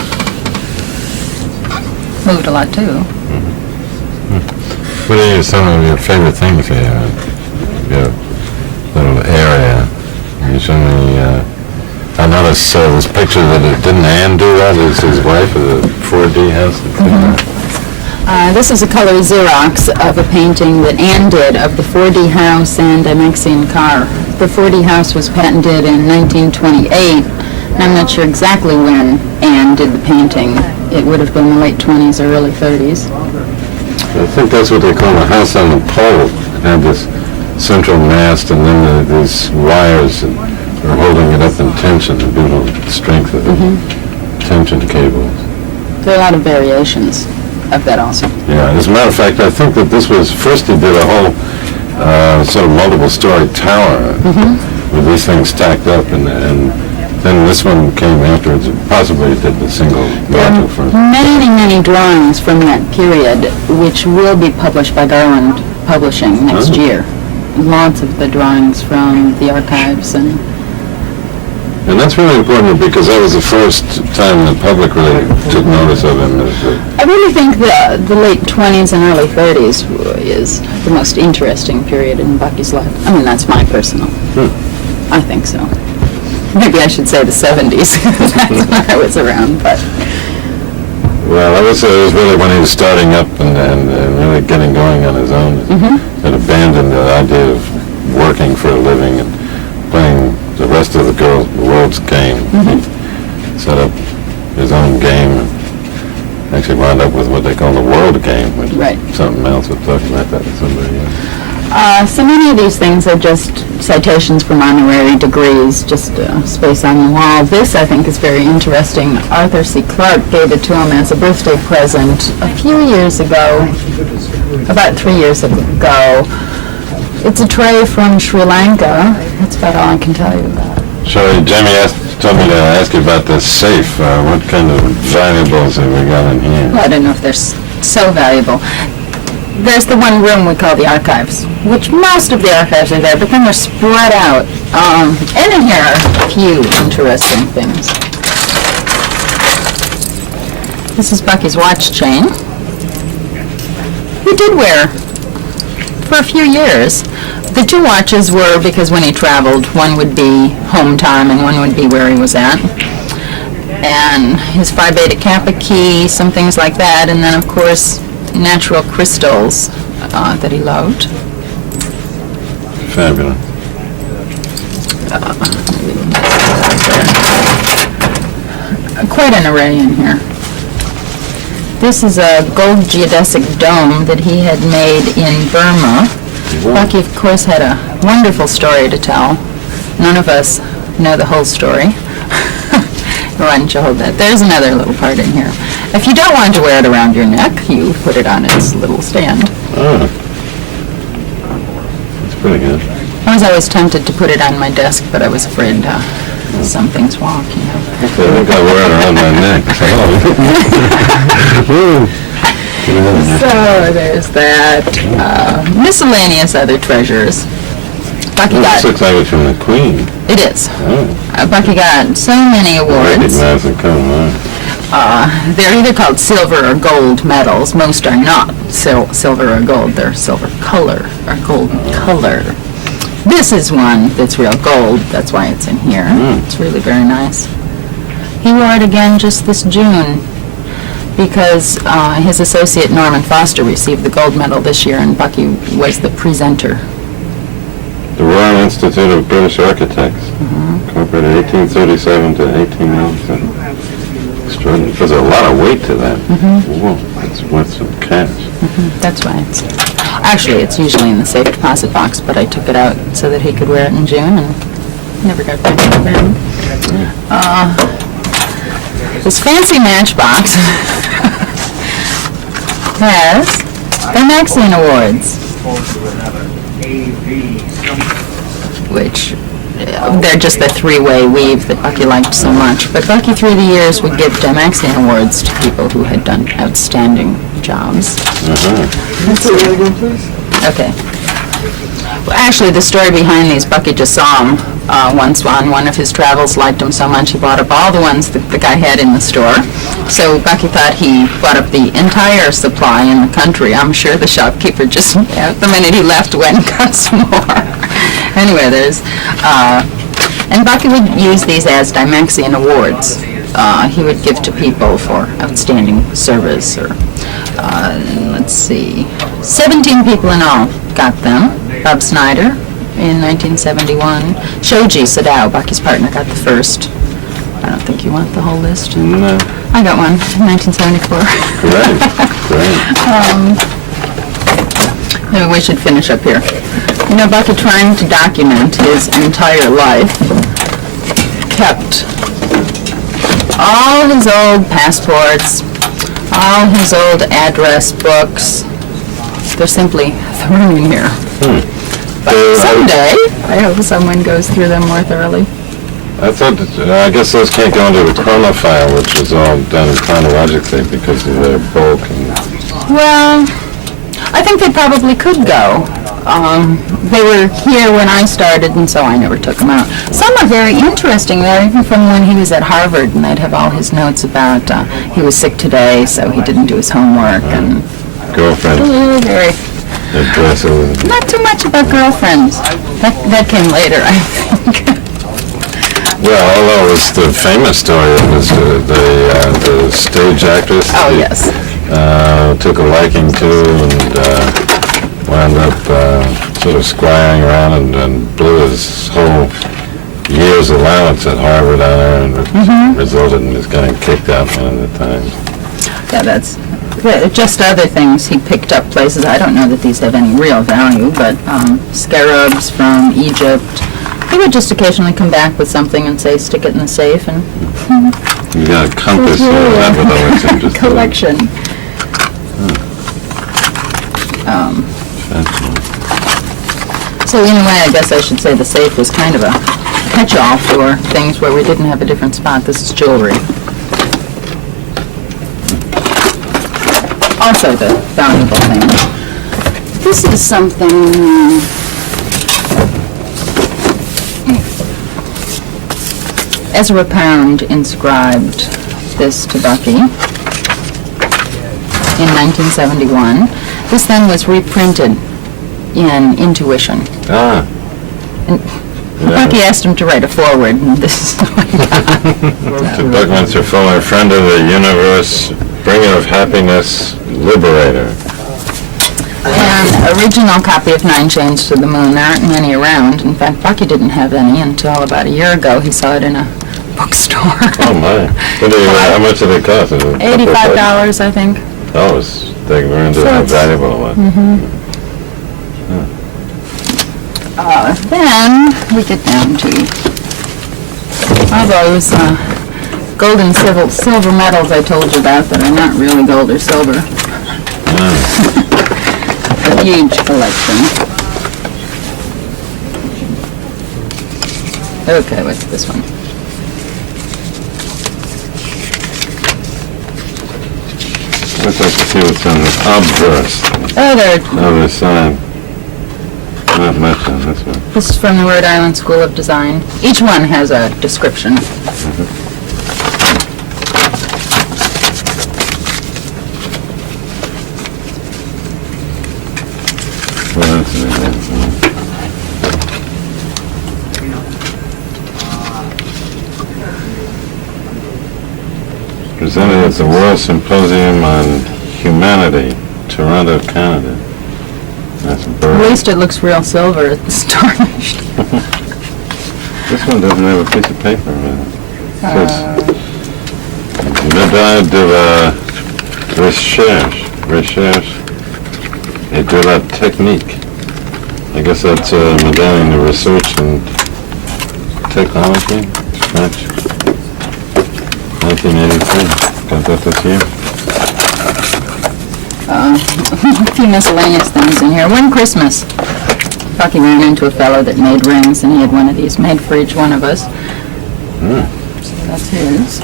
moved a lot too. What are some of your favorite things here? Your little area. You show me, I noticed this picture that didn't Ann do that? Is his wife of the 4D house? This is a color Xerox of a painting that Anne did of the 4D house and a Maxine car. The 4D house was patented in 1928, and I'm not sure exactly when Anne did the painting. It would have been the late 20s or early 30s. I think that's what they call a house on the pole. It had this central mast and then these wires that are holding it up in tension, the beautiful strength of the tension cables. There are a lot of variations of that also. Yeah, as a matter of fact, I think that this was, first he did a whole sort of multiple-story tower with these things stacked up, and then this one came afterwards. Possibly he did the single module first. Many, many drawings from that period, which will be published by Garland Publishing next year. Lots of the drawings from the archives and... And that's really important because that was the first time the public really took notice of him. I really think the late 20s and early 30s is the most interesting period in Bucky's life. I mean, that's my personal. I think so. Maybe I should say the 70s. That's when I was around, but... Well, it was really when he was starting up and really getting going on his own. And abandoned the idea of working for a living and playing the rest of the world's game. He set up his own game and actually wound up with what they call the world game, which is something else. We'll talk about that with somebody else. So many of these things are just citations from honorary degrees, just space on the wall. This, I think, is very interesting. Arthur C. Clarke gave it to him as a birthday present a few years ago, about 3 years ago. It's a tray from Sri Lanka. That's about all I can tell you about it. Shirley, Jaime told me to ask you about this safe. What kind of valuables have we got in here? Well, I don't know if they're so valuable. There's the one room we call the archives, which most of the archives are there, but then they're spread out. And in here are a few interesting things. This is Bucky's watch chain. He did wear for a few years. The 2 watches were because when he traveled, one would be home time and one would be where he was at. And his Phi Beta Kappa key, some things like that, and then of course natural crystals that he loved. Fabulous. Quite an array in here. This is a gold geodesic dome that he had made in Burma. Bucky, of course, had a wonderful story to tell. None of us know the whole story. Why don't you hold that? There's another little part in here. If you don't want to wear it around your neck, you put it on its little stand. Oh. That's pretty good. I was always tempted to put it on my desk, but I was afraid some things walk, you know. I think I wear it around my neck. So there's that. Miscellaneous other treasures. Bucky This got, looks like it's from the Queen. it is. Oh. Bucky got so many awards. Recognize the come on. They're either called silver or gold medals. Most are not silver or gold. They're silver color or gold color. This is one that's real gold. That's why it's in here. It's really very nice. He wore it again just this June because his associate Norman Foster received the gold medal this year, and Bucky was the presenter. The Royal Institute of British Architects, incorporated 1837 to 1897. Extraordinary. There's a lot of weight to that. Whoa, that's worth some cash. That's why it's... Actually, it's usually in the safe deposit box, but I took it out so that he could wear it in June and never got back to the bag. This fancy matchbox has the Maxine Awards, which they're just the three-way weave that Bucky liked so much. But Bucky, through the years, would give Maxine Awards to people who had done outstanding jobs. Say that again, please? Okay. Well, actually, the story behind these, Bucky just saw them once on one of his travels, liked them so much he bought up all the ones that the guy had in the store. So Bucky thought he bought up the entire supply in the country. I'm sure the shopkeeper just, the minute he left, went and got some more. Anyway, there's, and Bucky would use these as Maxine Awards. He would give to people for outstanding service, or, let's see, 17 people in all got them. Bob Snyder in 1971. Shoji Sadao, Bucky's partner, got the first. I don't think you want the whole list. No. I got one in 1974. Great. Maybe we should finish up here. You know, Bucky, trying to document his entire life, kept all his old passports, all his old address books. They're simply thrown in here. But someday, I hope someone goes through them more thoroughly. I thought, I guess those can't go into the chrono file, which is all done chronologically because of their bulk. And Well, I think they probably could go. They were here when I started, and so I never took them out. Some are very interesting. They're even from when he was at Harvard, and they'd have all his notes about he was sick today, so he didn't do his homework, and girlfriend, very, addresses. not too much about girlfriends. That came later, I think. Well, although it was the famous story, it was the stage actress. Oh, he, yes. Took a liking to and wound up sort of squiring around and blew his whole year's allowance at Harvard on her, and resulted in his getting kicked out one of the times. Yeah, that's just other things. He picked up places. I don't know that these have any real value, but scarabs from Egypt. He would just occasionally come back with something and say, stick it in the safe, and You got a compass or whatever, though, it's interesting. collection. So in a way, I guess I should say the safe was kind of a catch-all for things where we didn't have a different spot. This is jewelry. Also the valuable thing. This is something... Ezra Pound inscribed this to Bucky in 1971. This then was reprinted in Intuition. Ah. And Bucky asked him to write a foreword, and this is what he got. To Buckminster Fuller, friend of the universe, bringer of happiness, liberator. An original copy of Nine Chains to the Moon. There aren't many around. In fact, Bucky didn't have any until about a year ago. He saw it in a bookstore. Oh my! How much did it cost? $85, I think. Oh, they were into how valuable it was. Then we get down to all those gold and silver medals I told you about that are not really gold or silver. A huge collection. Okay, what's this one? I'd like to see what's on the obverse, Oh, there. other side. Not much on this one. This is from the Rhode Island School of Design. Each one has a description. Well, that's it. Presented at the World Symposium on Humanity, Toronto, Canada. That's a At bird. least it looks real silver. It's tarnished. This one doesn't have a piece of paper on it. It says, Médaille de la Recherche et de la Technique. I guess that's medallion of research and technology, French. 1983. Got that this year? A few miscellaneous things in here. One Christmas, Bucky ran into a fellow that made rings, and he had one of these made for each one of us. So that's his.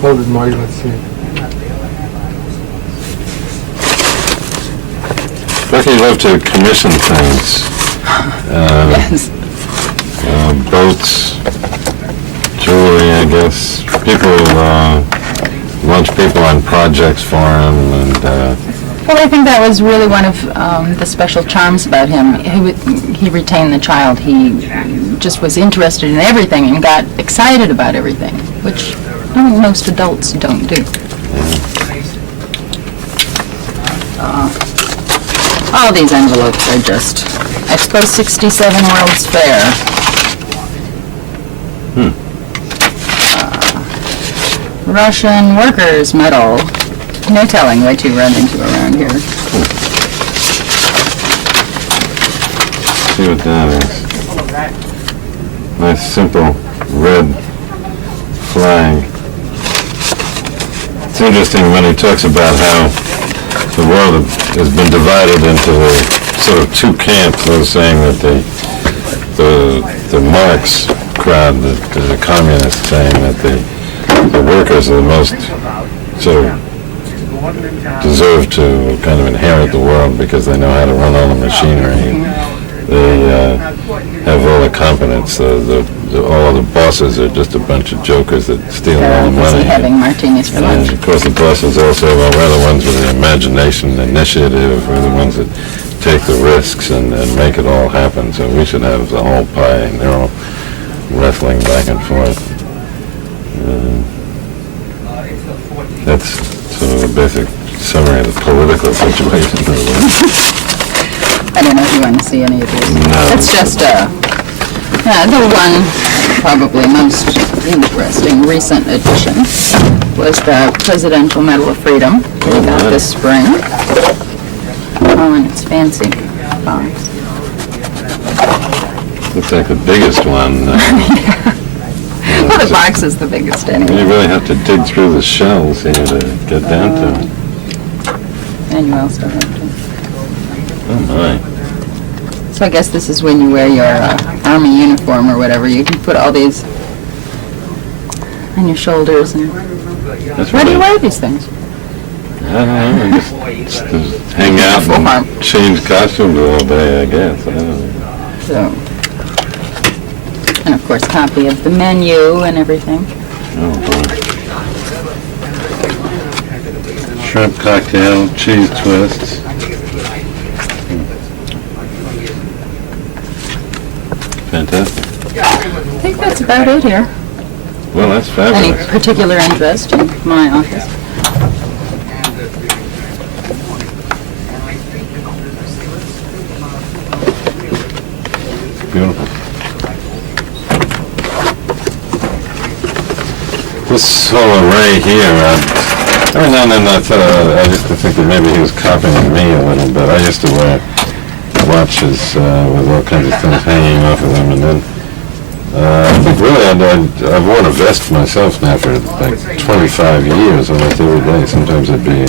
Hold it, Marty, let's see. Bucky loved to commission things. Yes. Boats, jewelry, I guess. People, launch people on projects for him, and Well, I think that was really one of the special charms about him. He retained the child. He just was interested in everything and got excited about everything, which I think most adults don't do. All these envelopes are just Expo 67 World's Fair. Russian Workers' Medal. No telling what you run into around here. see what that is. Nice simple red flag. It's interesting when he talks about how the world has been divided into sort of two camps. Those saying that the Marx crowd, the communists, saying that the workers are the most sort of deserve to kind of inherit the world because they know how to run all the machinery. They have all the competence. All of the bosses are just a bunch of jokers that steal all the money. Having martinis for lunch. And of course the bosses also are the ones with the imagination, the initiative, are the ones that take the risks and make it all happen. So we should have the whole pie, and they're all wrestling back and forth. That's sort of a basic summary of the political situation. I don't know if you want to see any of these. No. It's just the one probably most interesting recent addition was the Presidential Medal of Freedom we got this spring. Oh, and it's fancy box. Looks like the biggest one. Well, the box is the biggest anyway. You really have to dig through the shells here to get down to it. And you also have to. Oh my. So I guess this is when you wear your army uniform or whatever. You can put all these on your shoulders. And That's why do you right. wear these things? I don't know. Just hang out and change costumes all day, I guess. I don't know. So, and of course, copy of the menu and everything. Oh boy. Shrimp cocktail, cheese twists. Fantastic. I think that's about it here. Well, that's Any fabulous. particular interest in my office? Beautiful. This whole array here, every now and then I used to think that maybe he was copying me a little bit. I used to wear watches with all kinds of things hanging off of them, and then I think really I've worn a vest myself now for like 25 years, almost every day. Sometimes it'd be a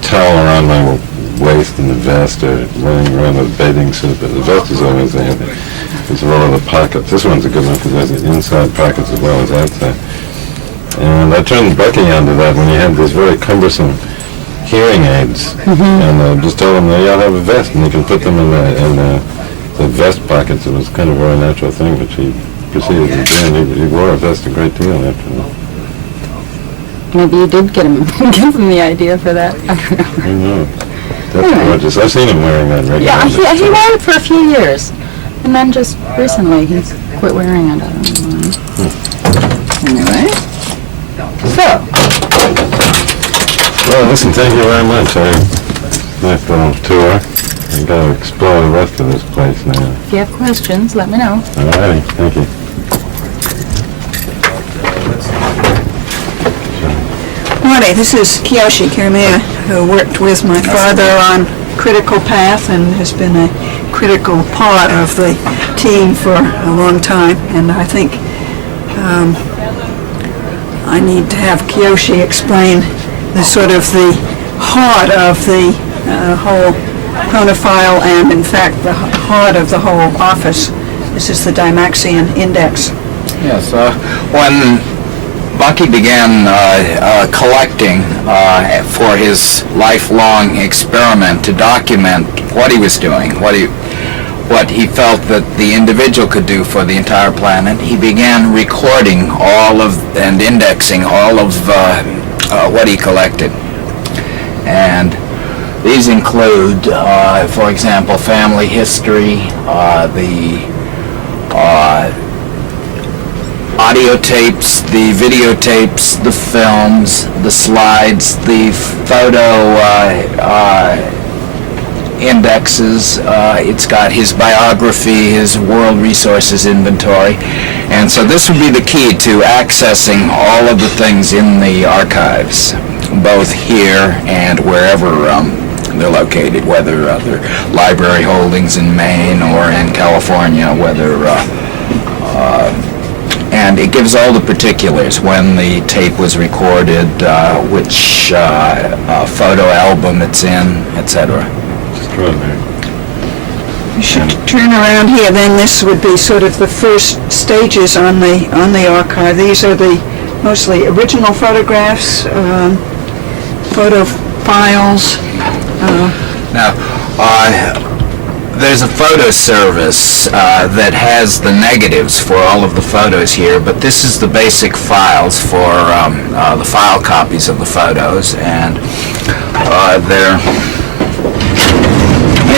towel around my waist in the vest, or running around with a bathing suit, but the vest is always there. There's all of the pockets. This one's a good one because there's inside pockets as well as outside. And I turned Bucky onto that when he had these very cumbersome hearing aids, and just told him, y'all have a vest, and you can put them in the vest pockets. It was kind of a very natural thing, which he proceeded to do, and he wore a vest a great deal after that. Maybe you did give him the idea for that. I don't know. I know. That's gorgeous. I've seen him wearing that regularly. Yeah, he wore it for a few years, and then just recently he quit wearing it. I don't know why. Anyway, so. Well, listen, thank you very much. Nice little tour. I've got to explore the rest of this place now. If you have questions, let me know. All righty, thank you. Morning, this is Kiyoshi Kuromiya, who worked with my father on Critical Path and has been a critical part of the team for a long time. And I think I need to have Kiyoshi explain the sort of the heart of the whole chronophile, and in fact the heart of the whole office. This is the Dymaxion Index. Yes, when Bucky began collecting for his lifelong experiment to document what he was doing, what he felt that the individual could do for the entire planet, he began recording all of and indexing all of what he collected. And these include, for example, family history, the audio tapes, the videotapes, the films, the slides, the photo indexes. It's got his biography, his world resources inventory. And so this would be the key to accessing all of the things in the archives, both here and wherever they're located, whether they're library holdings in Maine or in California, whether and it gives all the particulars: when the tape was recorded, which photo album it's in, etc. Extraordinary. You should turn around here, then this would be sort of the first stages on the archive. These are the mostly original photographs, photo files. Now, there's a photo service that has the negatives for all of the photos here, but this is the basic files for the file copies of the photos, and they're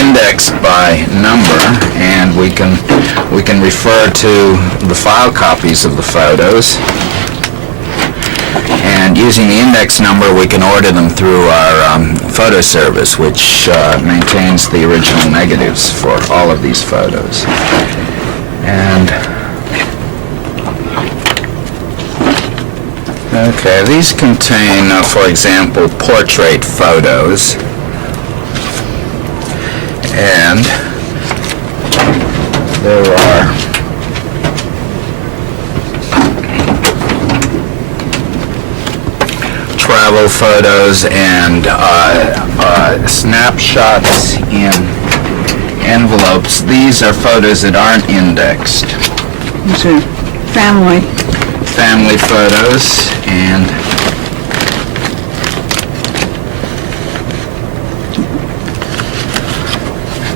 indexed by number, and we can refer to the file copies of the photos, and using the index number we can order them through our photo service, which maintains the original negatives for all of these photos. And okay, these contain, for example, portrait photos, and there are travel photos and snapshots in envelopes. These are photos that aren't indexed. These are family Photos, and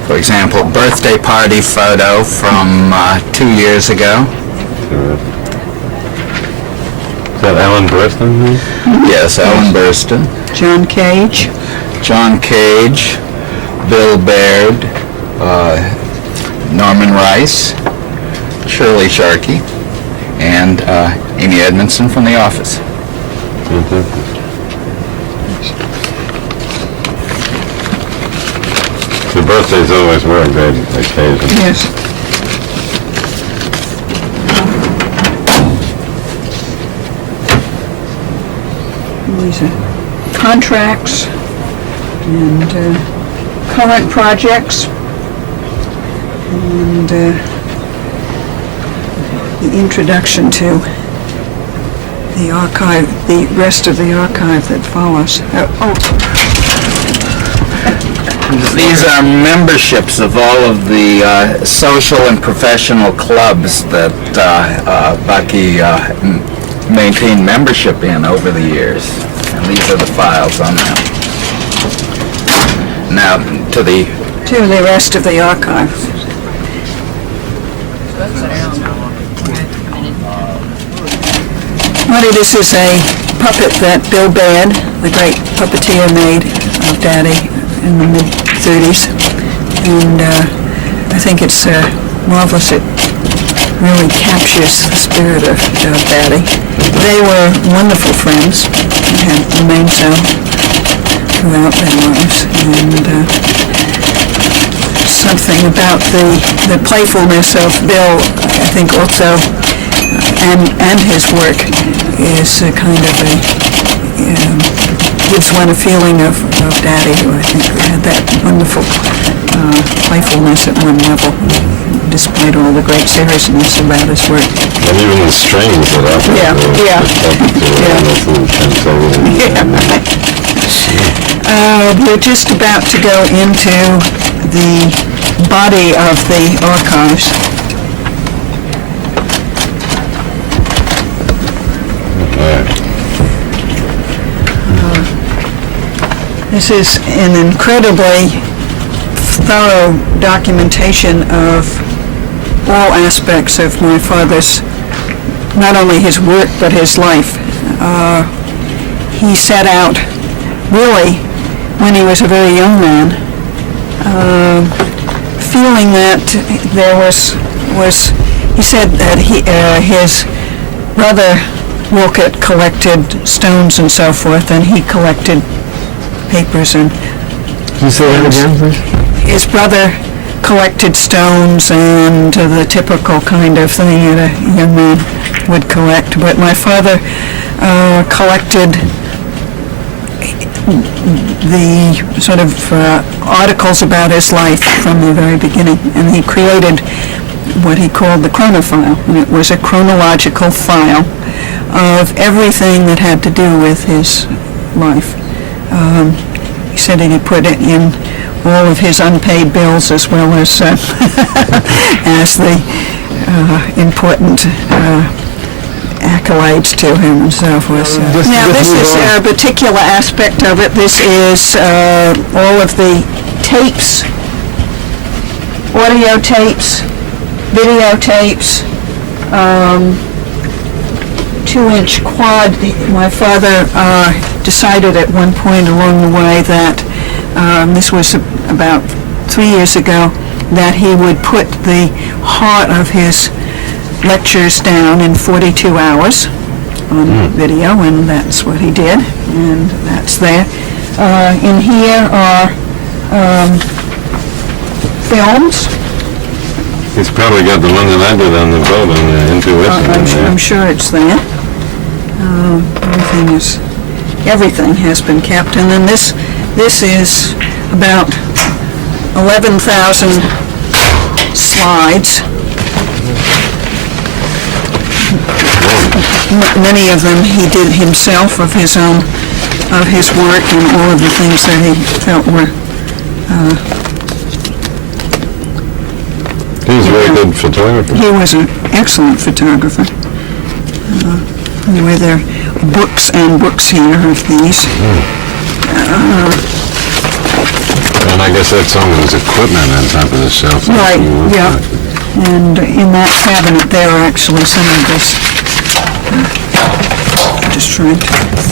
for example, birthday party photo from 2 years ago. Is that Alan Burston? Yes, Ellen Burstyn. John Cage. John Cage, Bill Baird, Norman Rice, Shirley Sharkey, and Amy Edmondson from The Office. The birthdays always were a great occasion. Yes. These are contracts and current projects, and the introduction to the archive, the rest of the archive that follows. These are memberships of all of the social and professional clubs that Bucky maintained membership in over the years. And these are the files on them. Now, to the rest of the archive. This is a puppet that Bill Baird, the great puppeteer, made of Daddy in the mid-30s. And I think it's marvelous. It really captures the spirit of Daddy. They were wonderful friends and had remained so throughout their lives. And something about the playfulness of Bill, I think also, and his work is a kind of gives one a feeling of Daddy, who I think had that wonderful playfulness at one level, despite all the great seriousness about his work. And even the strings that are We're just about to go into the body of the archives. This is an incredibly thorough documentation of all aspects of my father's, not only his work, but his life. He set out, really, when he was a very young man, feeling that there was he said that his brother Wilkett collected stones and so forth, and he collected papers and... Can you say that again, please? His brother collected stones and the typical kind of thing that a young man would collect. But my father collected the sort of articles about his life from the very beginning, and he created what he called the chronophile, and it was a chronological file of everything that had to do with his life. He said that he put it in all of his unpaid bills as well as as the important accolades to him and so forth. So. Now this is a particular aspect of it. This is all of the tapes, audio tapes, videotapes, 2-inch quad. My father decided at one point along the way that this was about 3 years ago, that he would put the heart of his lectures down in 42 hours on video, and that's what he did, and that's there. In here are films. He's probably got the one that I did on the boat on the Intuition. I'm sure it's there. Everything has been kept, and then this is about 11,000 slides. Many of them he did himself of his own, of his work, and all of the things that he felt were. He was a very good photographer. He was an excellent photographer. Anyway, there are books and books here of these. And I guess that's some of his equipment on top of the shelf. Right, yeah. And in that cabinet there are actually some of this. I'm just trying to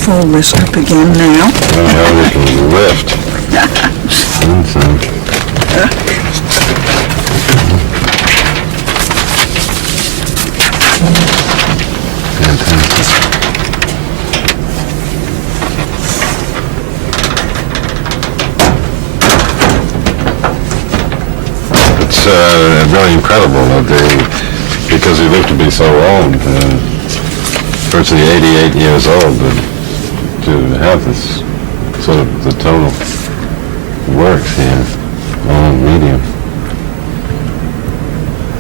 fold this up again now. How we can lift. Fantastic. It's really incredible that because he lived to be so old, virtually 88 years old, to have this sort of the total works here, all in medium.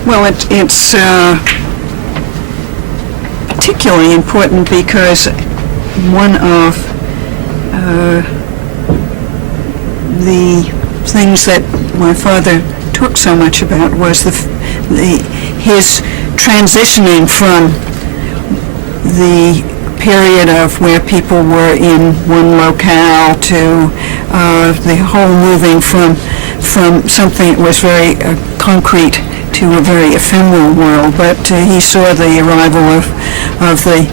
Well, it's particularly important because one of the things that my father talked so much about was his transitioning from the period of where people were in one locale to the whole moving from something that was very concrete to a very ephemeral world. But he saw the arrival of the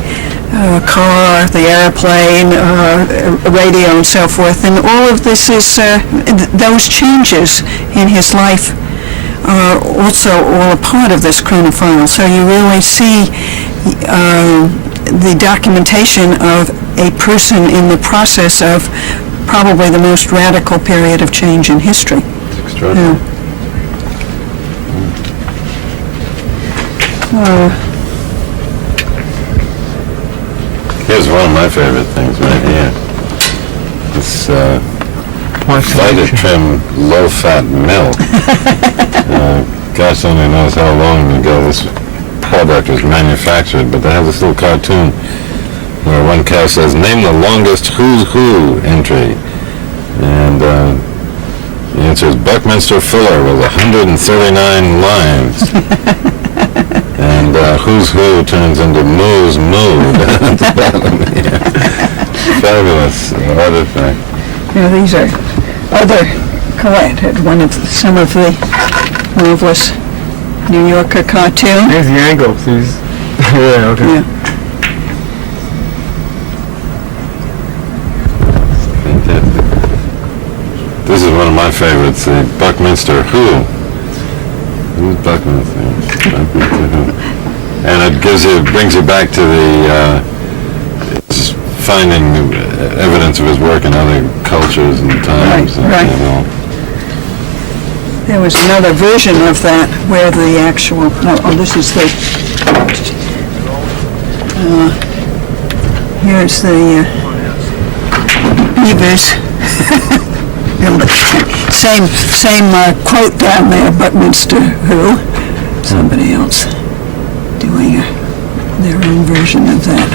car, the airplane, radio, and so forth, and all of this is those changes in his life are also all a part of this chronophile. So you really see the documentation of a person in the process of probably the most radical period of change in history. It's extraordinary. Here's one of my favorite things right here. This fighter trim low-fat milk. Gosh only knows how long ago this product was manufactured, but they have this little cartoon where one cow says, "Name the longest Who's Who entry." And the answer is Buckminster Fuller with 139 lines. And Who's Who turns into Moo's Moo at the bottom here. Fabulous artifact. Yeah, these are other collected. Some of the marvelous New Yorker cartoon. There's the angle, please. Yeah, okay. Yeah. Fantastic. This is one of my favorites, the Buckminster Who. Who's Buckminster? Buckminster Who. And it brings you back to the finding evidence of his work in other cultures and times. Right. There was another version of that where the actual, this is the, here's the beavers. Same quote down there, Buckminster Who. Somebody else doing their own version of that.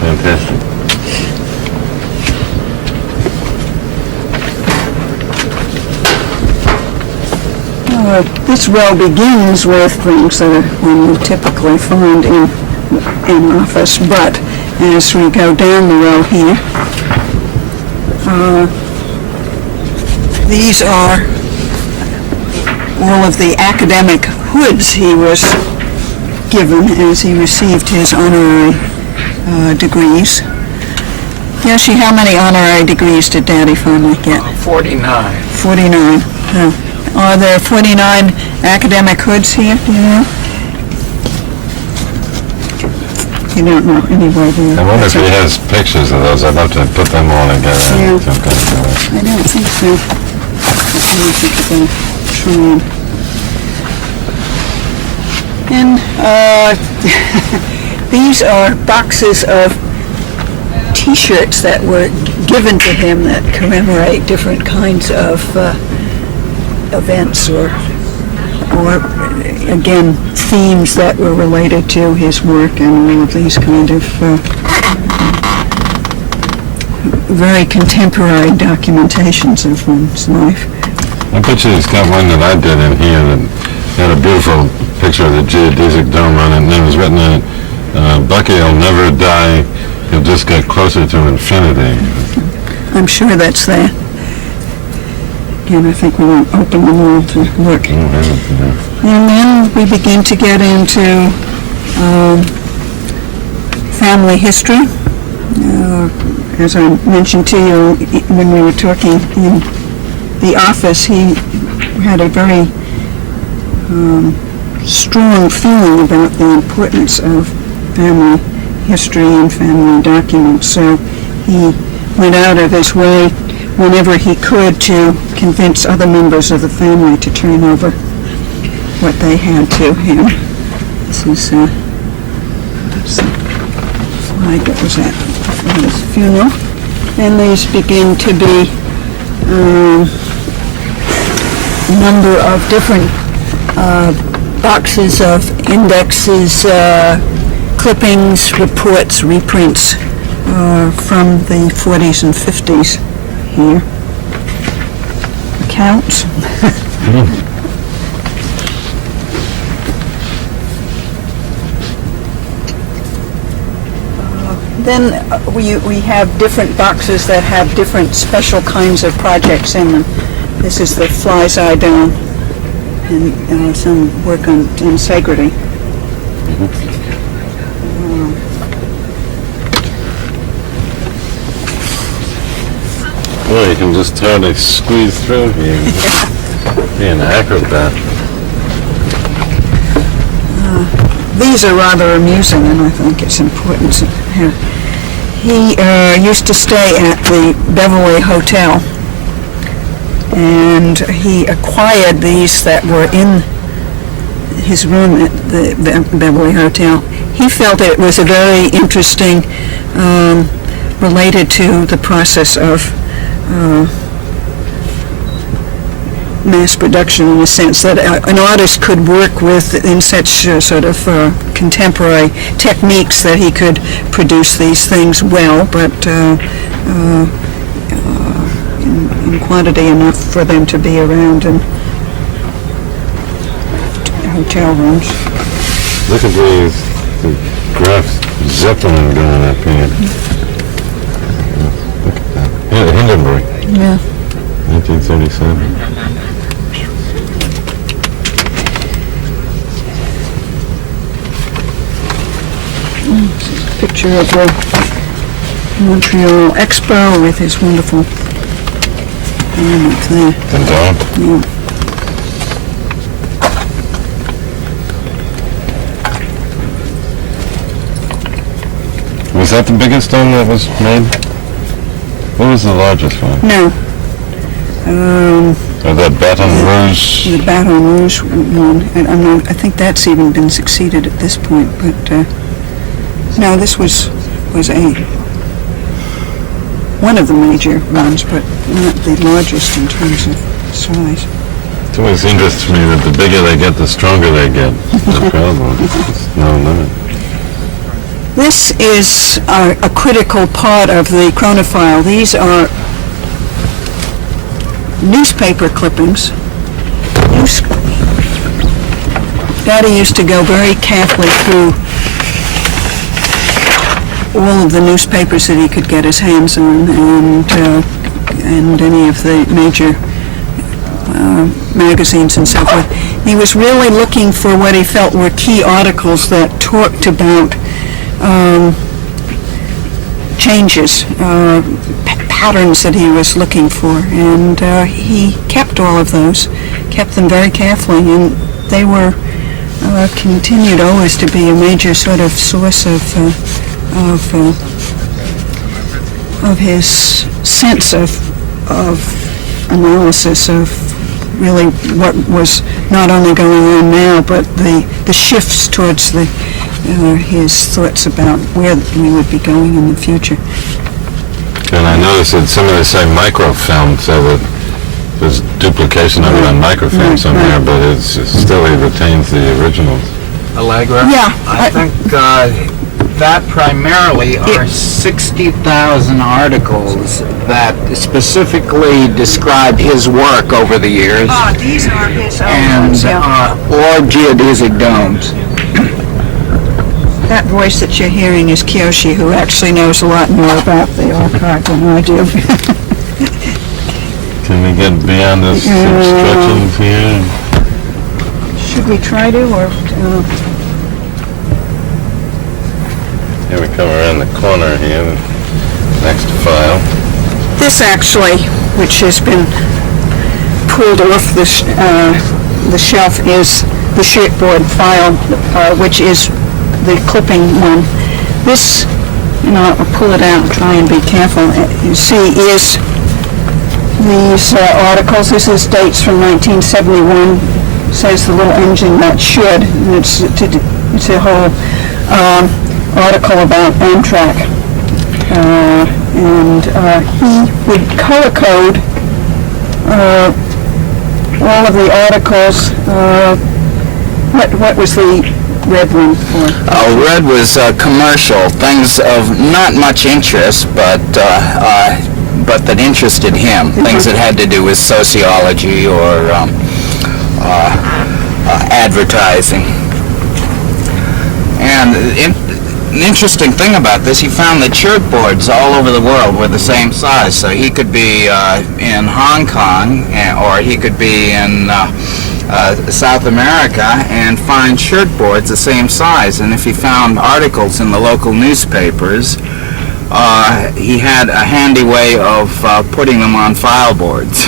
Fantastic. This row begins with things that one would typically find in office, but as we go down the row here, these are all of the academic hoods he was given as he received his honorary degrees. Kiyoshi, how many honorary degrees did Daddy finally get? 49. 49. Are there 49 academic hoods here, do you know? You don't know, anyway, do you? I wonder if he has pictures of those. I'd love to put them all together. Yeah. Some kind of I don't think so. Let me think about trying. And these are boxes of T-shirts that were given to him that commemorate different kinds of events or again themes that were related to his work, and all of these kind of very contemporary documentations of one's life. I bet you he's got one that I did in here that had a beautiful picture of the geodesic dome on it, and it was written in it, Bucky will never die, he'll just get closer to infinity. I'm sure that's there. Again, I think we won't open them all to look. And then we begin to get into family history. As I mentioned to you when we were talking in the office, he had a very strong feeling about the importance of family history and family documents. So he went out of his way whenever he could to convince other members of the family to turn over what they had to him. This is the slide that was at his funeral. And these begin to be a number of different boxes of indexes, clippings, reports, reprints from the 40s and 50s here. Accounts. Then we have different boxes that have different special kinds of projects in them. This is the fly's eye dome and some work on integrity. Well, you can just hardly squeeze through here. Be an acrobat. These are rather amusing, and I think it's important to have. He used to stay at the Beverly Hotel, and he acquired these that were in his room at the Beverly Hotel. He felt it was a very interesting, related to the process of mass production, in the sense that an artist could work with in such sort of contemporary techniques that he could produce these things well, but in quantity enough for them to be around in hotel rooms. Look at the Graf Zeppelin going up here. Look at that. Yeah, Hindenburg, Yeah. 1937. Picture of the Montreal Expo with his wonderful dome up there. The dome? Yeah. Was that the biggest dome that was made? What was the largest one? No. Or that Baton Rouge? The Baton Rouge one. I think that's even been succeeded at this point, but no, this was one of the major ones, but not the largest in terms of size. It always interests me that the bigger they get, the stronger they get. No problem. There's no limit. This is a critical part of the chronophile. These are newspaper clippings. Daddy used to go very carefully through all of the newspapers that he could get his hands on, and any of the major magazines and so forth. He was really looking for what he felt were key articles that talked about changes, patterns that he was looking for, and he kept all of those, kept them very carefully, and they were continued always to be a major sort of source of his sense of analysis of really what was not only going on now, but the shifts towards his thoughts about where we would be going in the future. And I noticed that some of they say microfilm, so that there's duplication of it on microfilm somewhere, but it's still he retains the originals. Allegra? Yeah, I think that primarily are 60,000 articles that specifically describe his work over the years, These are his own and ones, yeah. or geodesic domes. That voice that you're hearing is Kiyoshi, who actually knows a lot more about the archive than I do. Can we get beyond this instructions here? Should we try to, or... Here we come around the corner here, the next file. This actually, which has been pulled off the shelf, is the shirtboard file, which is the clipping one. This, I'll pull it out and try and be careful. You see, is these articles. This is dates from 1971. Says the little engine that should. It's a whole article about Amtrak. And he would color code all of the articles What was the red one for? Red was commercial, things of not much interest, but that interested him. Things that had to do with sociology or advertising. And an interesting thing about this, he found that shirt boards all over the world were the same size. So he could be in Hong Kong, or he could be in South America and find shirt boards the same size. And if he found articles in the local newspapers, he had a handy way of putting them on file boards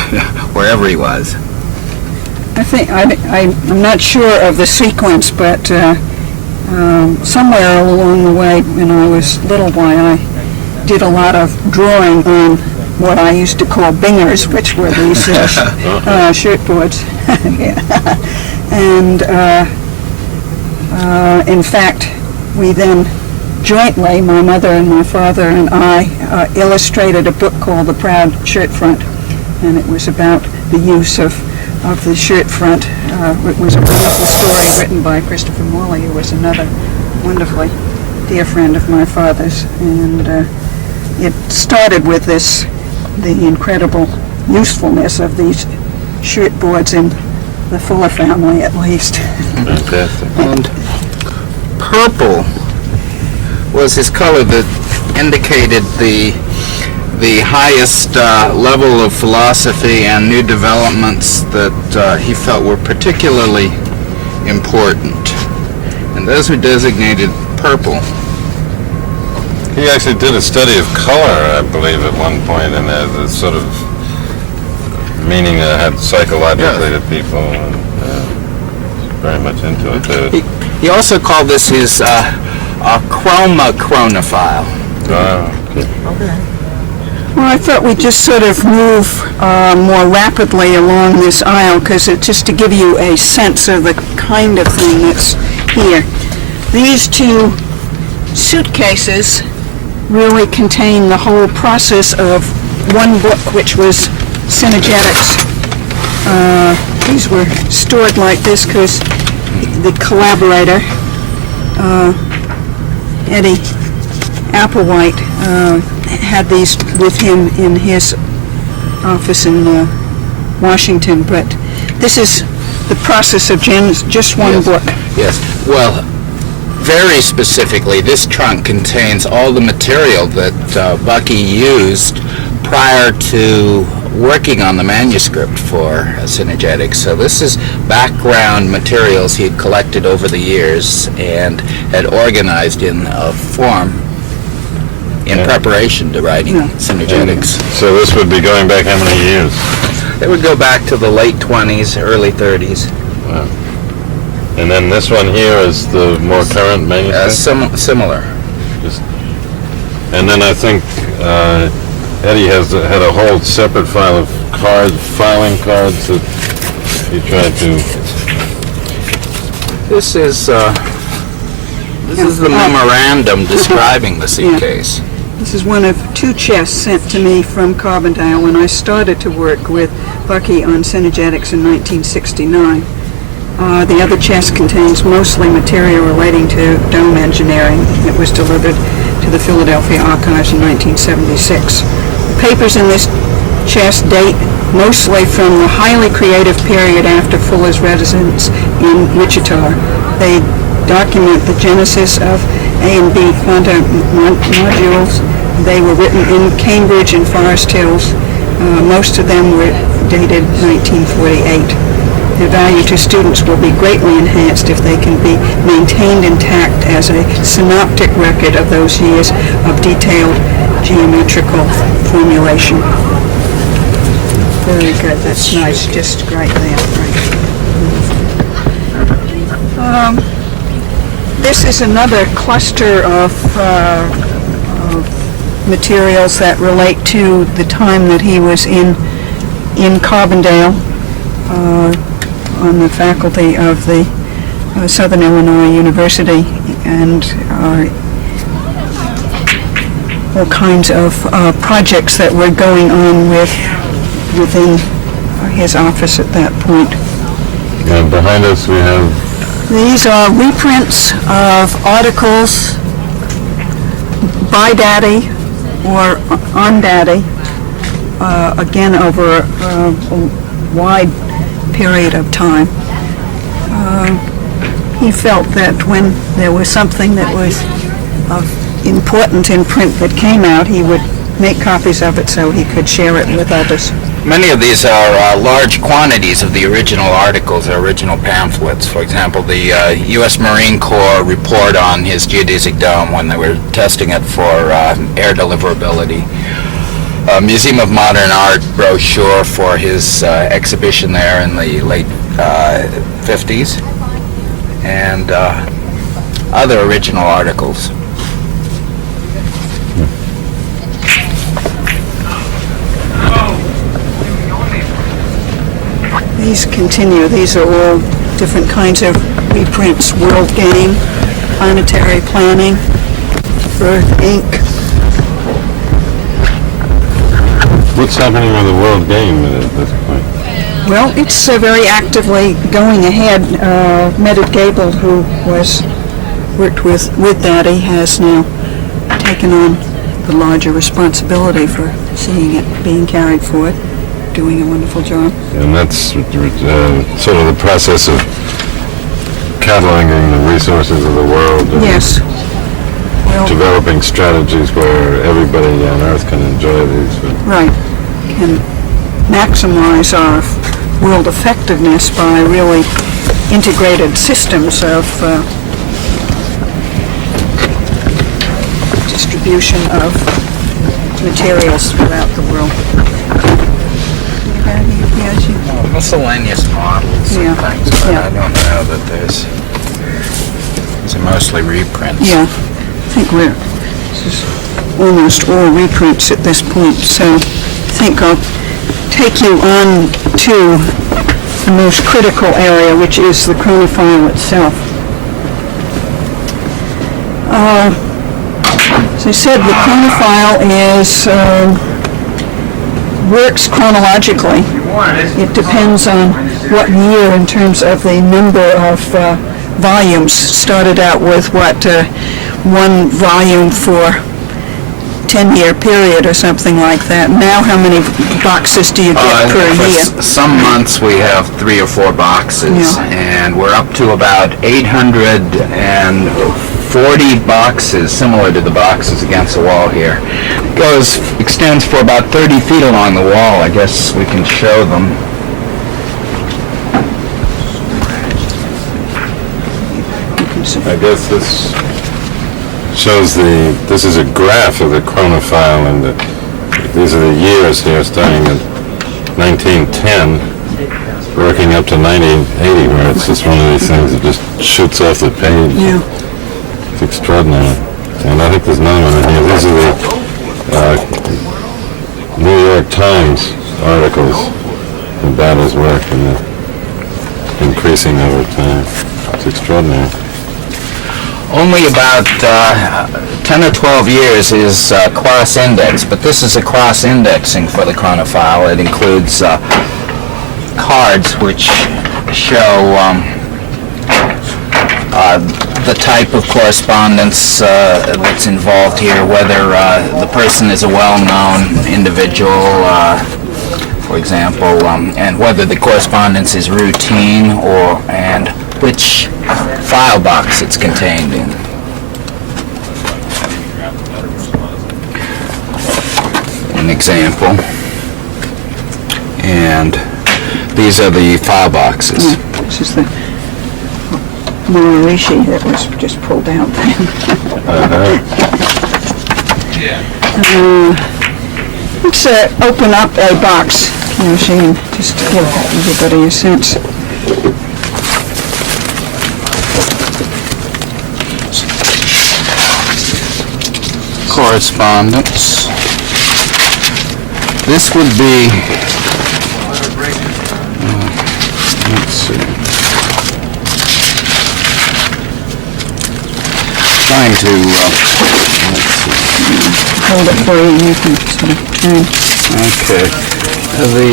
wherever he was. I think I'm not sure of the sequence, but somewhere along the way when I was little boy, I did a lot of drawing on what I used to call bingers, which were these shirt boards. Yeah. And in fact, we then jointly, my mother and my father and I, illustrated a book called The Proud Shirt Front, and it was about the use of the shirt front. It was a wonderful story written by Christopher Morley, who was another wonderfully dear friend of my father's, and it started with the incredible usefulness of these shirt boards in the Fuller family, at least. Fantastic. And purple was his color that indicated the highest level of philosophy and new developments that he felt were particularly important. And those were designated purple. He actually did a study of color, I believe, at one point, and the sort of meaning that had psychologically to people, and very much into it. He also called this his chronophile. Okay. Well, I thought we'd just sort of move more rapidly along this aisle, because it's just to give you a sense of the kind of thing that's here. These two suitcases really contain the whole process of one book, which was Synergetics. These were stored like this because the collaborator, Eddie Applewhite, had these with him in his office in Washington, but this is the process of just one book. Yes. Well, very specifically, this trunk contains all the material that Bucky used prior to working on the manuscript for Synergetics. So this is background materials he had collected over the years and had organized in a form in preparation to writing Synergetics. So this would be going back how many years? It would go back to the late 20s, early 30s. Wow. And then this one here is the more current manuscript? Similar. And then I think Eddie had a whole separate file of filing cards that he tried to... This is the memorandum describing the suitcase. This is one of two chests sent to me from Carbondale when I started to work with Bucky on Synergetics in 1969. The other chest contains mostly material relating to dome engineering. It was delivered to the Philadelphia Archives in 1976. The papers in this chest date mostly from the highly creative period after Fuller's residence in Wichita. They document the genesis of A and B quantum modules. They were written in Cambridge and Forest Hills. Most of them were dated 1948. Their value to students will be greatly enhanced if they can be maintained intact as a synoptic record of those years of detailed geometrical formulation. Very good. That's nice. Just right there. Right. This is another cluster of materials that relate to the time that he was in Carbondale on the faculty of the Southern Illinois University, and all kinds of projects that were going on within his office at that point. And behind us we have These are reprints of articles by Daddy or on Daddy, again over a wide period of time. He felt that when there was something that was important in print that came out, he would make copies of it so he could share it with others. Many of these are large quantities of the original articles, or original pamphlets. For example, the U.S. Marine Corps report on his geodesic dome when they were testing it for air deliverability. Museum of Modern Art brochure for his exhibition there in the late 50s, and other original articles. These continue. These are all different kinds of reprints. World Game, Planetary Planning, Earth Inc. What's happening with the World Game at this point? Well, it's very actively going ahead. Medit Gable, who worked with Daddy, has now taken on the larger responsibility for seeing it being carried forward, doing a wonderful job. And that's sort of the process of cataloging the resources of the world. And Yes. Well, developing strategies where everybody on Earth can enjoy these. right. Can maximize our world effectiveness by really integrated systems of distribution of materials throughout the world. Miscellaneous models Yeah, and things, but yeah. I don't know that there's... These are mostly reprints. Yeah, I think this is almost all reprints at this point, so I think I'll take you on to the most critical area, which is the chronophile itself. As I said, the chronophile is works chronologically. It depends on what year in terms of the number of volumes. Started out with one volume for 10-year period or something like that. Now how many boxes do you get per year? Some months we have 3 or 4 boxes, Yeah. and we're up to about 840 boxes, similar to the boxes against the wall here. Extends for about 30 feet along the wall. I guess we can show them. I guess this shows this is a graph of the chronophile, and these are the years here, starting at 1910, working up to 1980, where it's just one of these things that just shoots off the page. Yeah. It's extraordinary. And I think there's another one in here. These are the New York Times articles about his work, and they're increasing over time. It's extraordinary. Only about 10 or 12 years is class index, but this is a class indexing for the chronophile. It includes cards which show the type of correspondence that's involved here, whether the person is a well-known individual, for example, and whether the correspondence is routine, and which file box it's contained in. An example. And these are the file boxes. Yeah, this is the Morarishi that was just pulled out then. Let's open up a box, Kiyoshi, and just to give everybody a sense. Correspondence. This would be, let's see, trying to, let's see. Hold it for you and you can sort of turn. Okay. The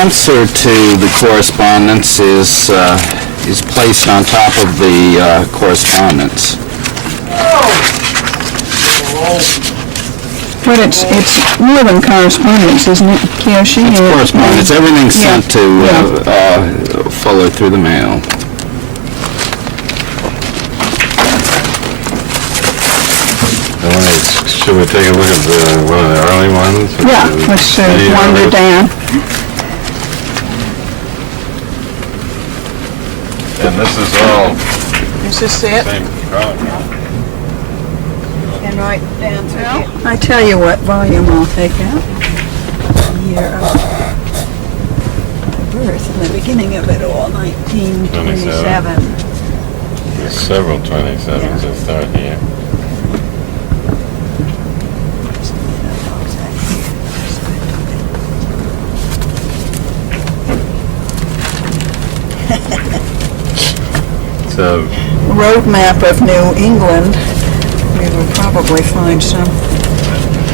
answer to the correspondence is is placed on top of the correspondence. But it's more than correspondence, isn't it, Kiyoshi? It's correspondence. Everything's sent to Yeah. Fuller through the mail. Should we take a look at one of the early ones? Yeah, let's wander down. And this is all Is this it? same drawing. And right down through. I tell you what volume I'll take out. Year of birth, and the beginning of it all, 1927. There's several 27s that start here. It's a Road map of New England. We will probably find some.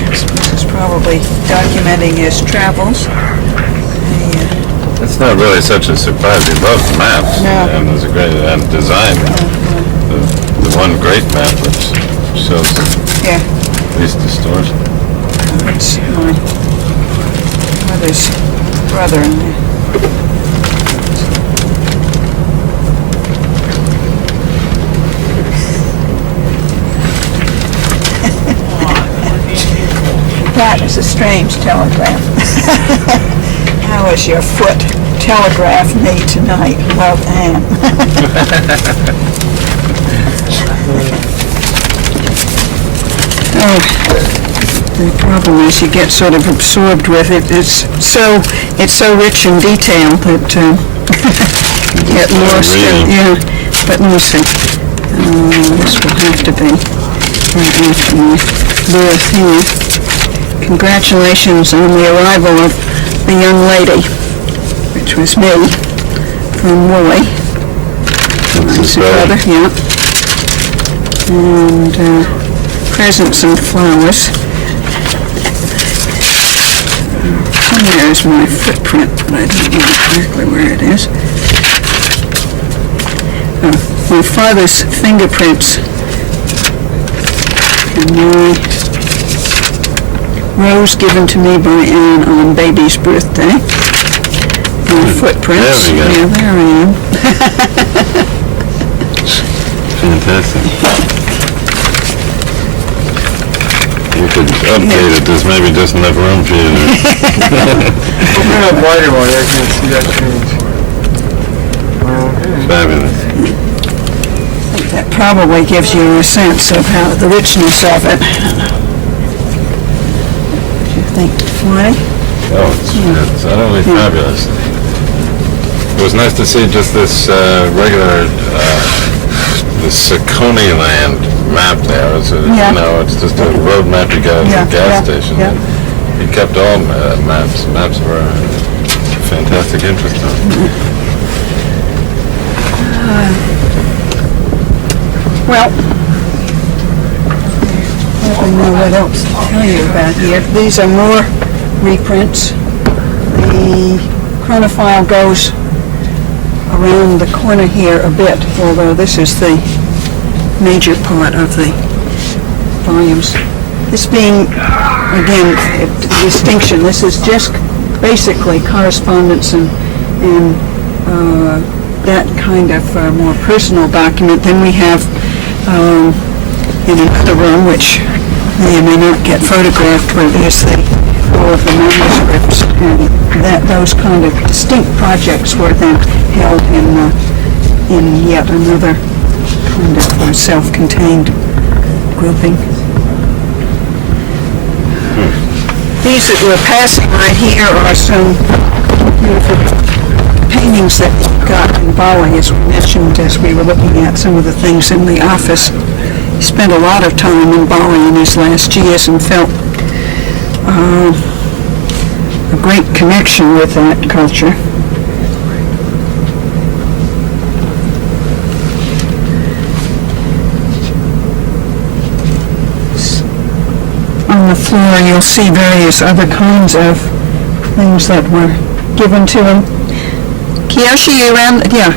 This is probably documenting his travels. It's not really such a surprise. He loves maps, No. and there's a great design. The one great map which shows Yeah, least distortion. it's my mother's brother in there. That is a strange telegram. How is your foot? Telegraph me tonight. Love, Anne. Oh, the problem is you get sort of absorbed with it. It's so rich in detail that you get lost in, yeah. But let me see. This will have to be right after my birth here. Congratulations on the arrival of the young lady, which was me, from Woolley. his Brother, yeah. And presents and flowers. Somewhere is my footprint, but I don't know exactly where it is. My father's fingerprints. And my rose given to me by Anne on baby's birthday. My footprints. There we go. Yeah, there I am. Fantastic. You could update it. There's maybe just enough room for you to... Open up wider one, I can see that change. Okay. Fabulous. That probably gives you a sense of how the richness of it. What do you think, Marty? Oh, it's utterly fabulous. It was nice to see just this regular, this Saccone land map there. It's Yeah. You know, it's just a road map you got at the gas station. Yeah. He kept all maps. Maps were fantastic interest on. Well, I don't know what else to tell you about here. These are more reprints. The chronophile goes around the corner here a bit, although this is the major part of the volumes. This being, again, a distinction. This is just basically correspondence and that kind of more personal document. Then we have in another room, which may or may not get photographed, where there's all of the manuscripts, and those kind of distinct projects were then held in yet another kind of self-contained grouping. These that we're passing right here are some beautiful paintings that he got in Bali, as we mentioned as we were looking at some of the things in the office. He spent a lot of time in Bali in his last years and felt a great connection with that culture. On the floor you'll see various other kinds of things that were given to him. Kiyoshi, you around? Yeah.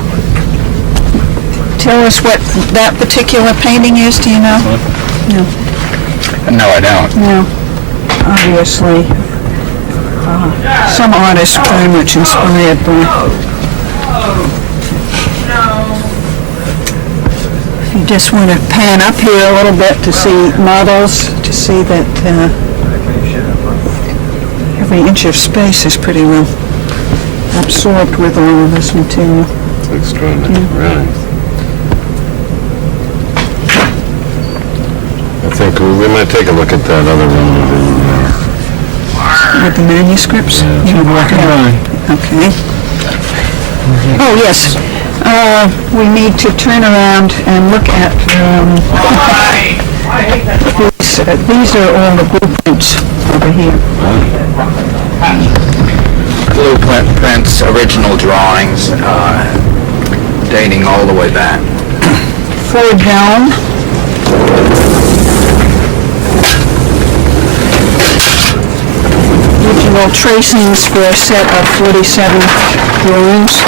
tell us what that particular painting is, do you know? No. No, I don't. No. Obviously, some artists very much inspired by. If you just want to pan up here a little bit to see models, to see that every inch of space is pretty well absorbed with all of this material. It's extraordinary, really. I think we might take a look at that other room With the manuscripts? Yeah. Okay. Oh, yes. We need to turn around and look at, these are all the blueprints over here. Blueprints, original drawings, dating all the way back. Ford Dome. Original tracings for a set of 47 drawings.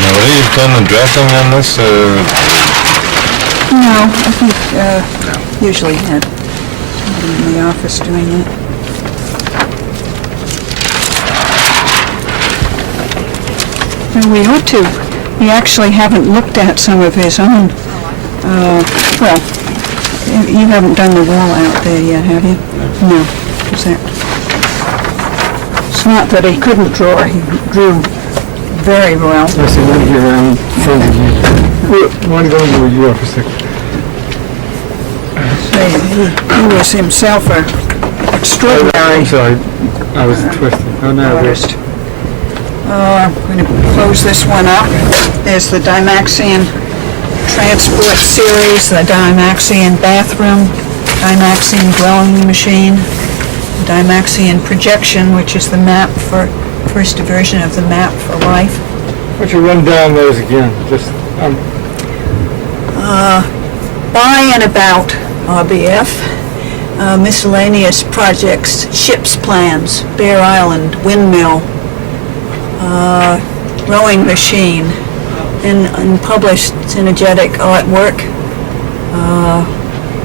Now, have you done the dressing on this? No, I think usually had somebody in the office doing it. And we ought to. We actually haven't looked at some of his own. Well, you haven't done the wall out there yet, have you? No. Is that? It's not that he couldn't draw. He drew very well. I see one here around front of you. One going over you for a second. He was himself an extraordinary I'm sorry, I was twisted. Oh, no, artist. I'm going to close this one up. There's the Dymaxion Transport Series, the Dymaxion Bathroom, Dymaxion Dwelling Machine, Dymaxion Projection, which is the map for, first version of the map for life. why don't you run down those again? Just, By and about RBF, miscellaneous projects, ships plans, Bear Island, windmill, rowing machine, and published synergetic artwork,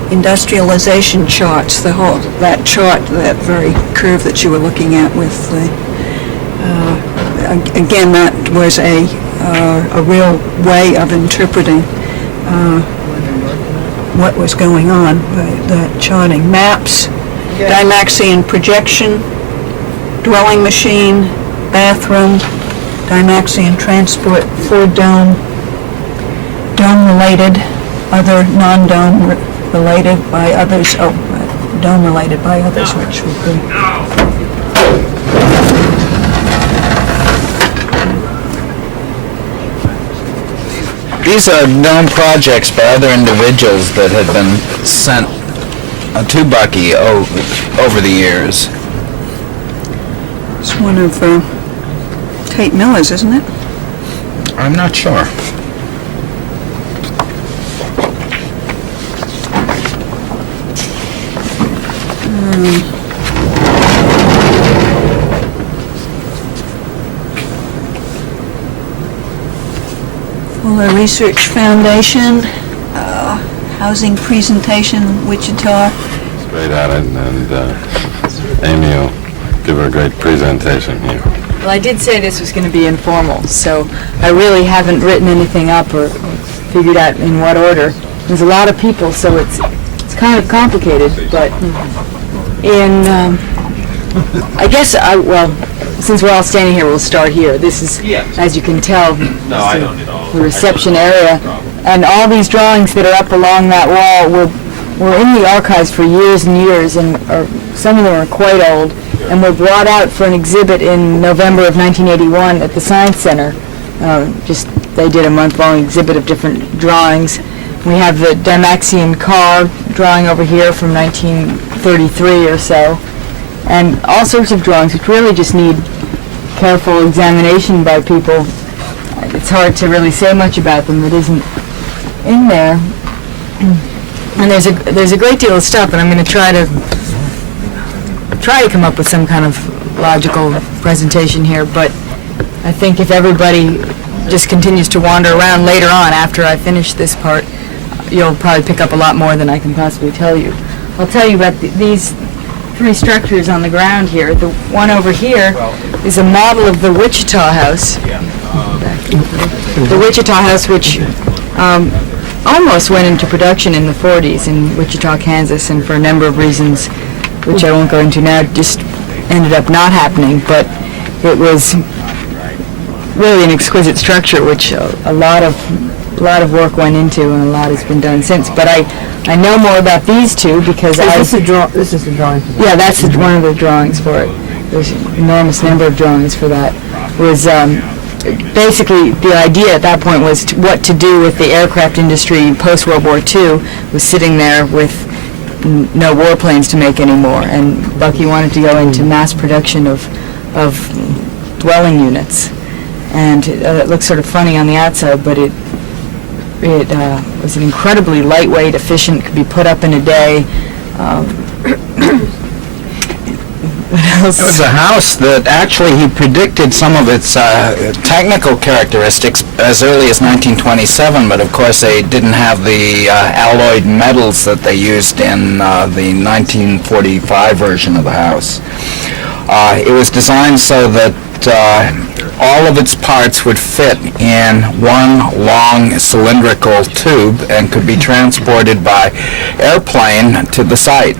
industrialization charts, the whole, that chart, that very curve that you were looking at with the, again, that was a real way of interpreting what was going on, that charting. Maps, Dymaxion projection, dwelling machine, bathroom, Dymaxion transport, Ford dome, dome-related, other non-dome related by others, dome-related by others, which would be... These are known projects by other individuals that have been sent to Bucky over the years. It's one of Tate Miller's, isn't it? I'm not sure. Fuller Research Foundation, housing presentation, Wichita. Straight at it, and Amy will give her a great presentation here. Well, I did say this was going to be informal, so I really haven't written anything up or figured out in what order. There's a lot of people, so it's kind of complicated, but I guess, well, since we're all standing here, we'll start here. This is, as you can tell, the reception area, and all these drawings that are up along that wall were in the archives for years and years, and some of them are quite old, and were brought out for an exhibit in November of 1981 at the Science Center. They did a month-long exhibit of different drawings. We have the Dymaxion car drawing over here from 1933 or so, and all sorts of drawings which really just need careful examination by people. It's hard to really say much about them that isn't in there. And there's a great deal of stuff, and I'm going to try to come up with some kind of logical presentation here, but I think if everybody just continues to wander around later on after I finish this part, you'll probably pick up a lot more than I can possibly tell you. I'll tell you about these three structures on the ground here. The one over here is a model of the Wichita House. The Wichita House, which almost went into production in the 40s in Wichita, Kansas, and for a number of reasons, which I won't go into now, just ended up not happening, but it was really an exquisite structure, which a lot of work went into, and a lot has been done since. But I know more about these two because This is the drawing. yeah, that's one of the drawings for it. There's an enormous number of drawings for that. Was basically the idea at that point was what to do with the aircraft industry post World War II was sitting there with no warplanes to make anymore, and Bucky wanted to go into mass production of dwelling units. And it looks sort of funny on the outside, but it was an incredibly lightweight, efficient, could be put up in a day. What else? It was a house that actually he predicted some of its technical characteristics as early as 1927, but of course they didn't have the alloyed metals that they used in the 1945 version of the house. It was designed so that all of its parts would fit in one long cylindrical tube and could be transported by airplane to the site.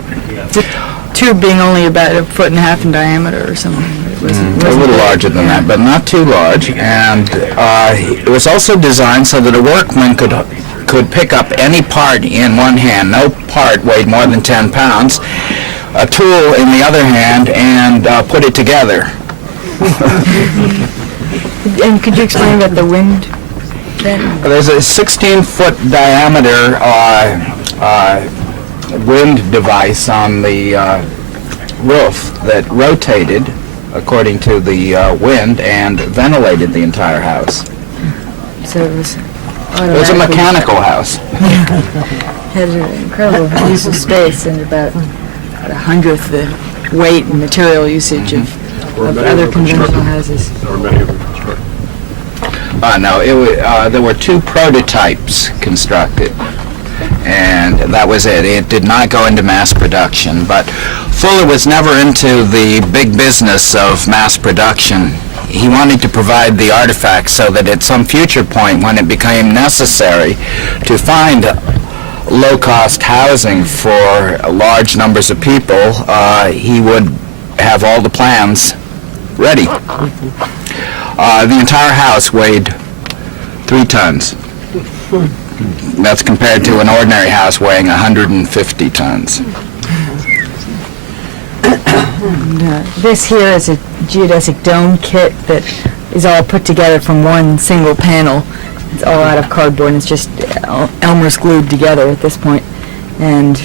Tube being only about 1.5 feet in diameter or something. It wasn't A little larger than that, but not too large. And it was also designed so that a workman could pick up any part in one hand. No part weighed more than 10 pounds. A tool in the other hand, and put it together. And could you explain about the wind then? There's a 16-foot diameter wind device on the roof that rotated according to the wind and ventilated the entire house. So it was It was a mechanical house. had an incredible use of space and about 1/100th the weight and material usage of other conventional houses. No, there were two prototypes constructed, and that was it. It did not go into mass production, but Fuller was never into the big business of mass production. He wanted to provide the artifacts so that at some future point when it became necessary to find low-cost housing for large numbers of people, he would have all the plans ready. The entire house weighed 3 tons. That's compared to an ordinary house weighing 150 tons. And, this here is a geodesic dome kit that is all put together from one single panel. It's all out of cardboard, and it's just Elmer's glued together at this point. And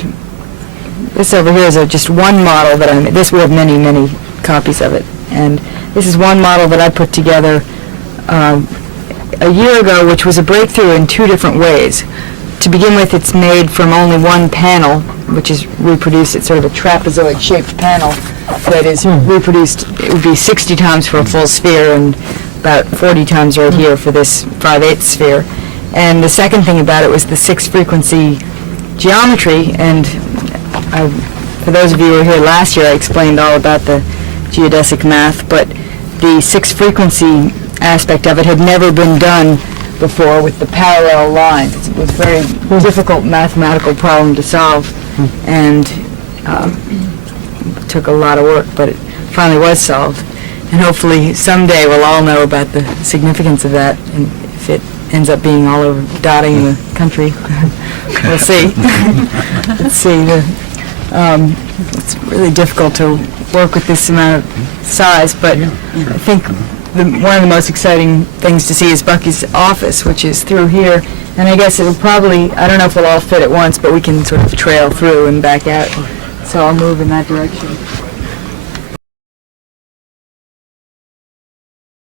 this over here is just one model that we have many, many copies of it. And this is one model that I put together a year ago, which was a breakthrough in 2 different ways. To begin with, it's made from only one panel, which is reproduced. It's sort of a trapezoid-shaped panel that is reproduced. It would be 60 times for a full sphere and about 40 times right here for this 5/8 sphere. And the second thing about it was the 6-frequency geometry. And for those of you who were here last year, I explained all about the geodesic math, but the 6-frequency aspect of it had never been done before with the parallel lines. It was a very difficult mathematical problem to solve, and it took a lot of work, but it finally was solved. And hopefully someday we'll all know about the significance of that, and if it ends up being all over dotting the country, we'll see. Let's see. It's really difficult to work with this amount of size, but I think one of the most exciting things to see is Bucky's office, which is through here, and I guess it'll probably, I don't know if it'll all fit at once, but we can sort of trail through and back out, so I'll move in that direction.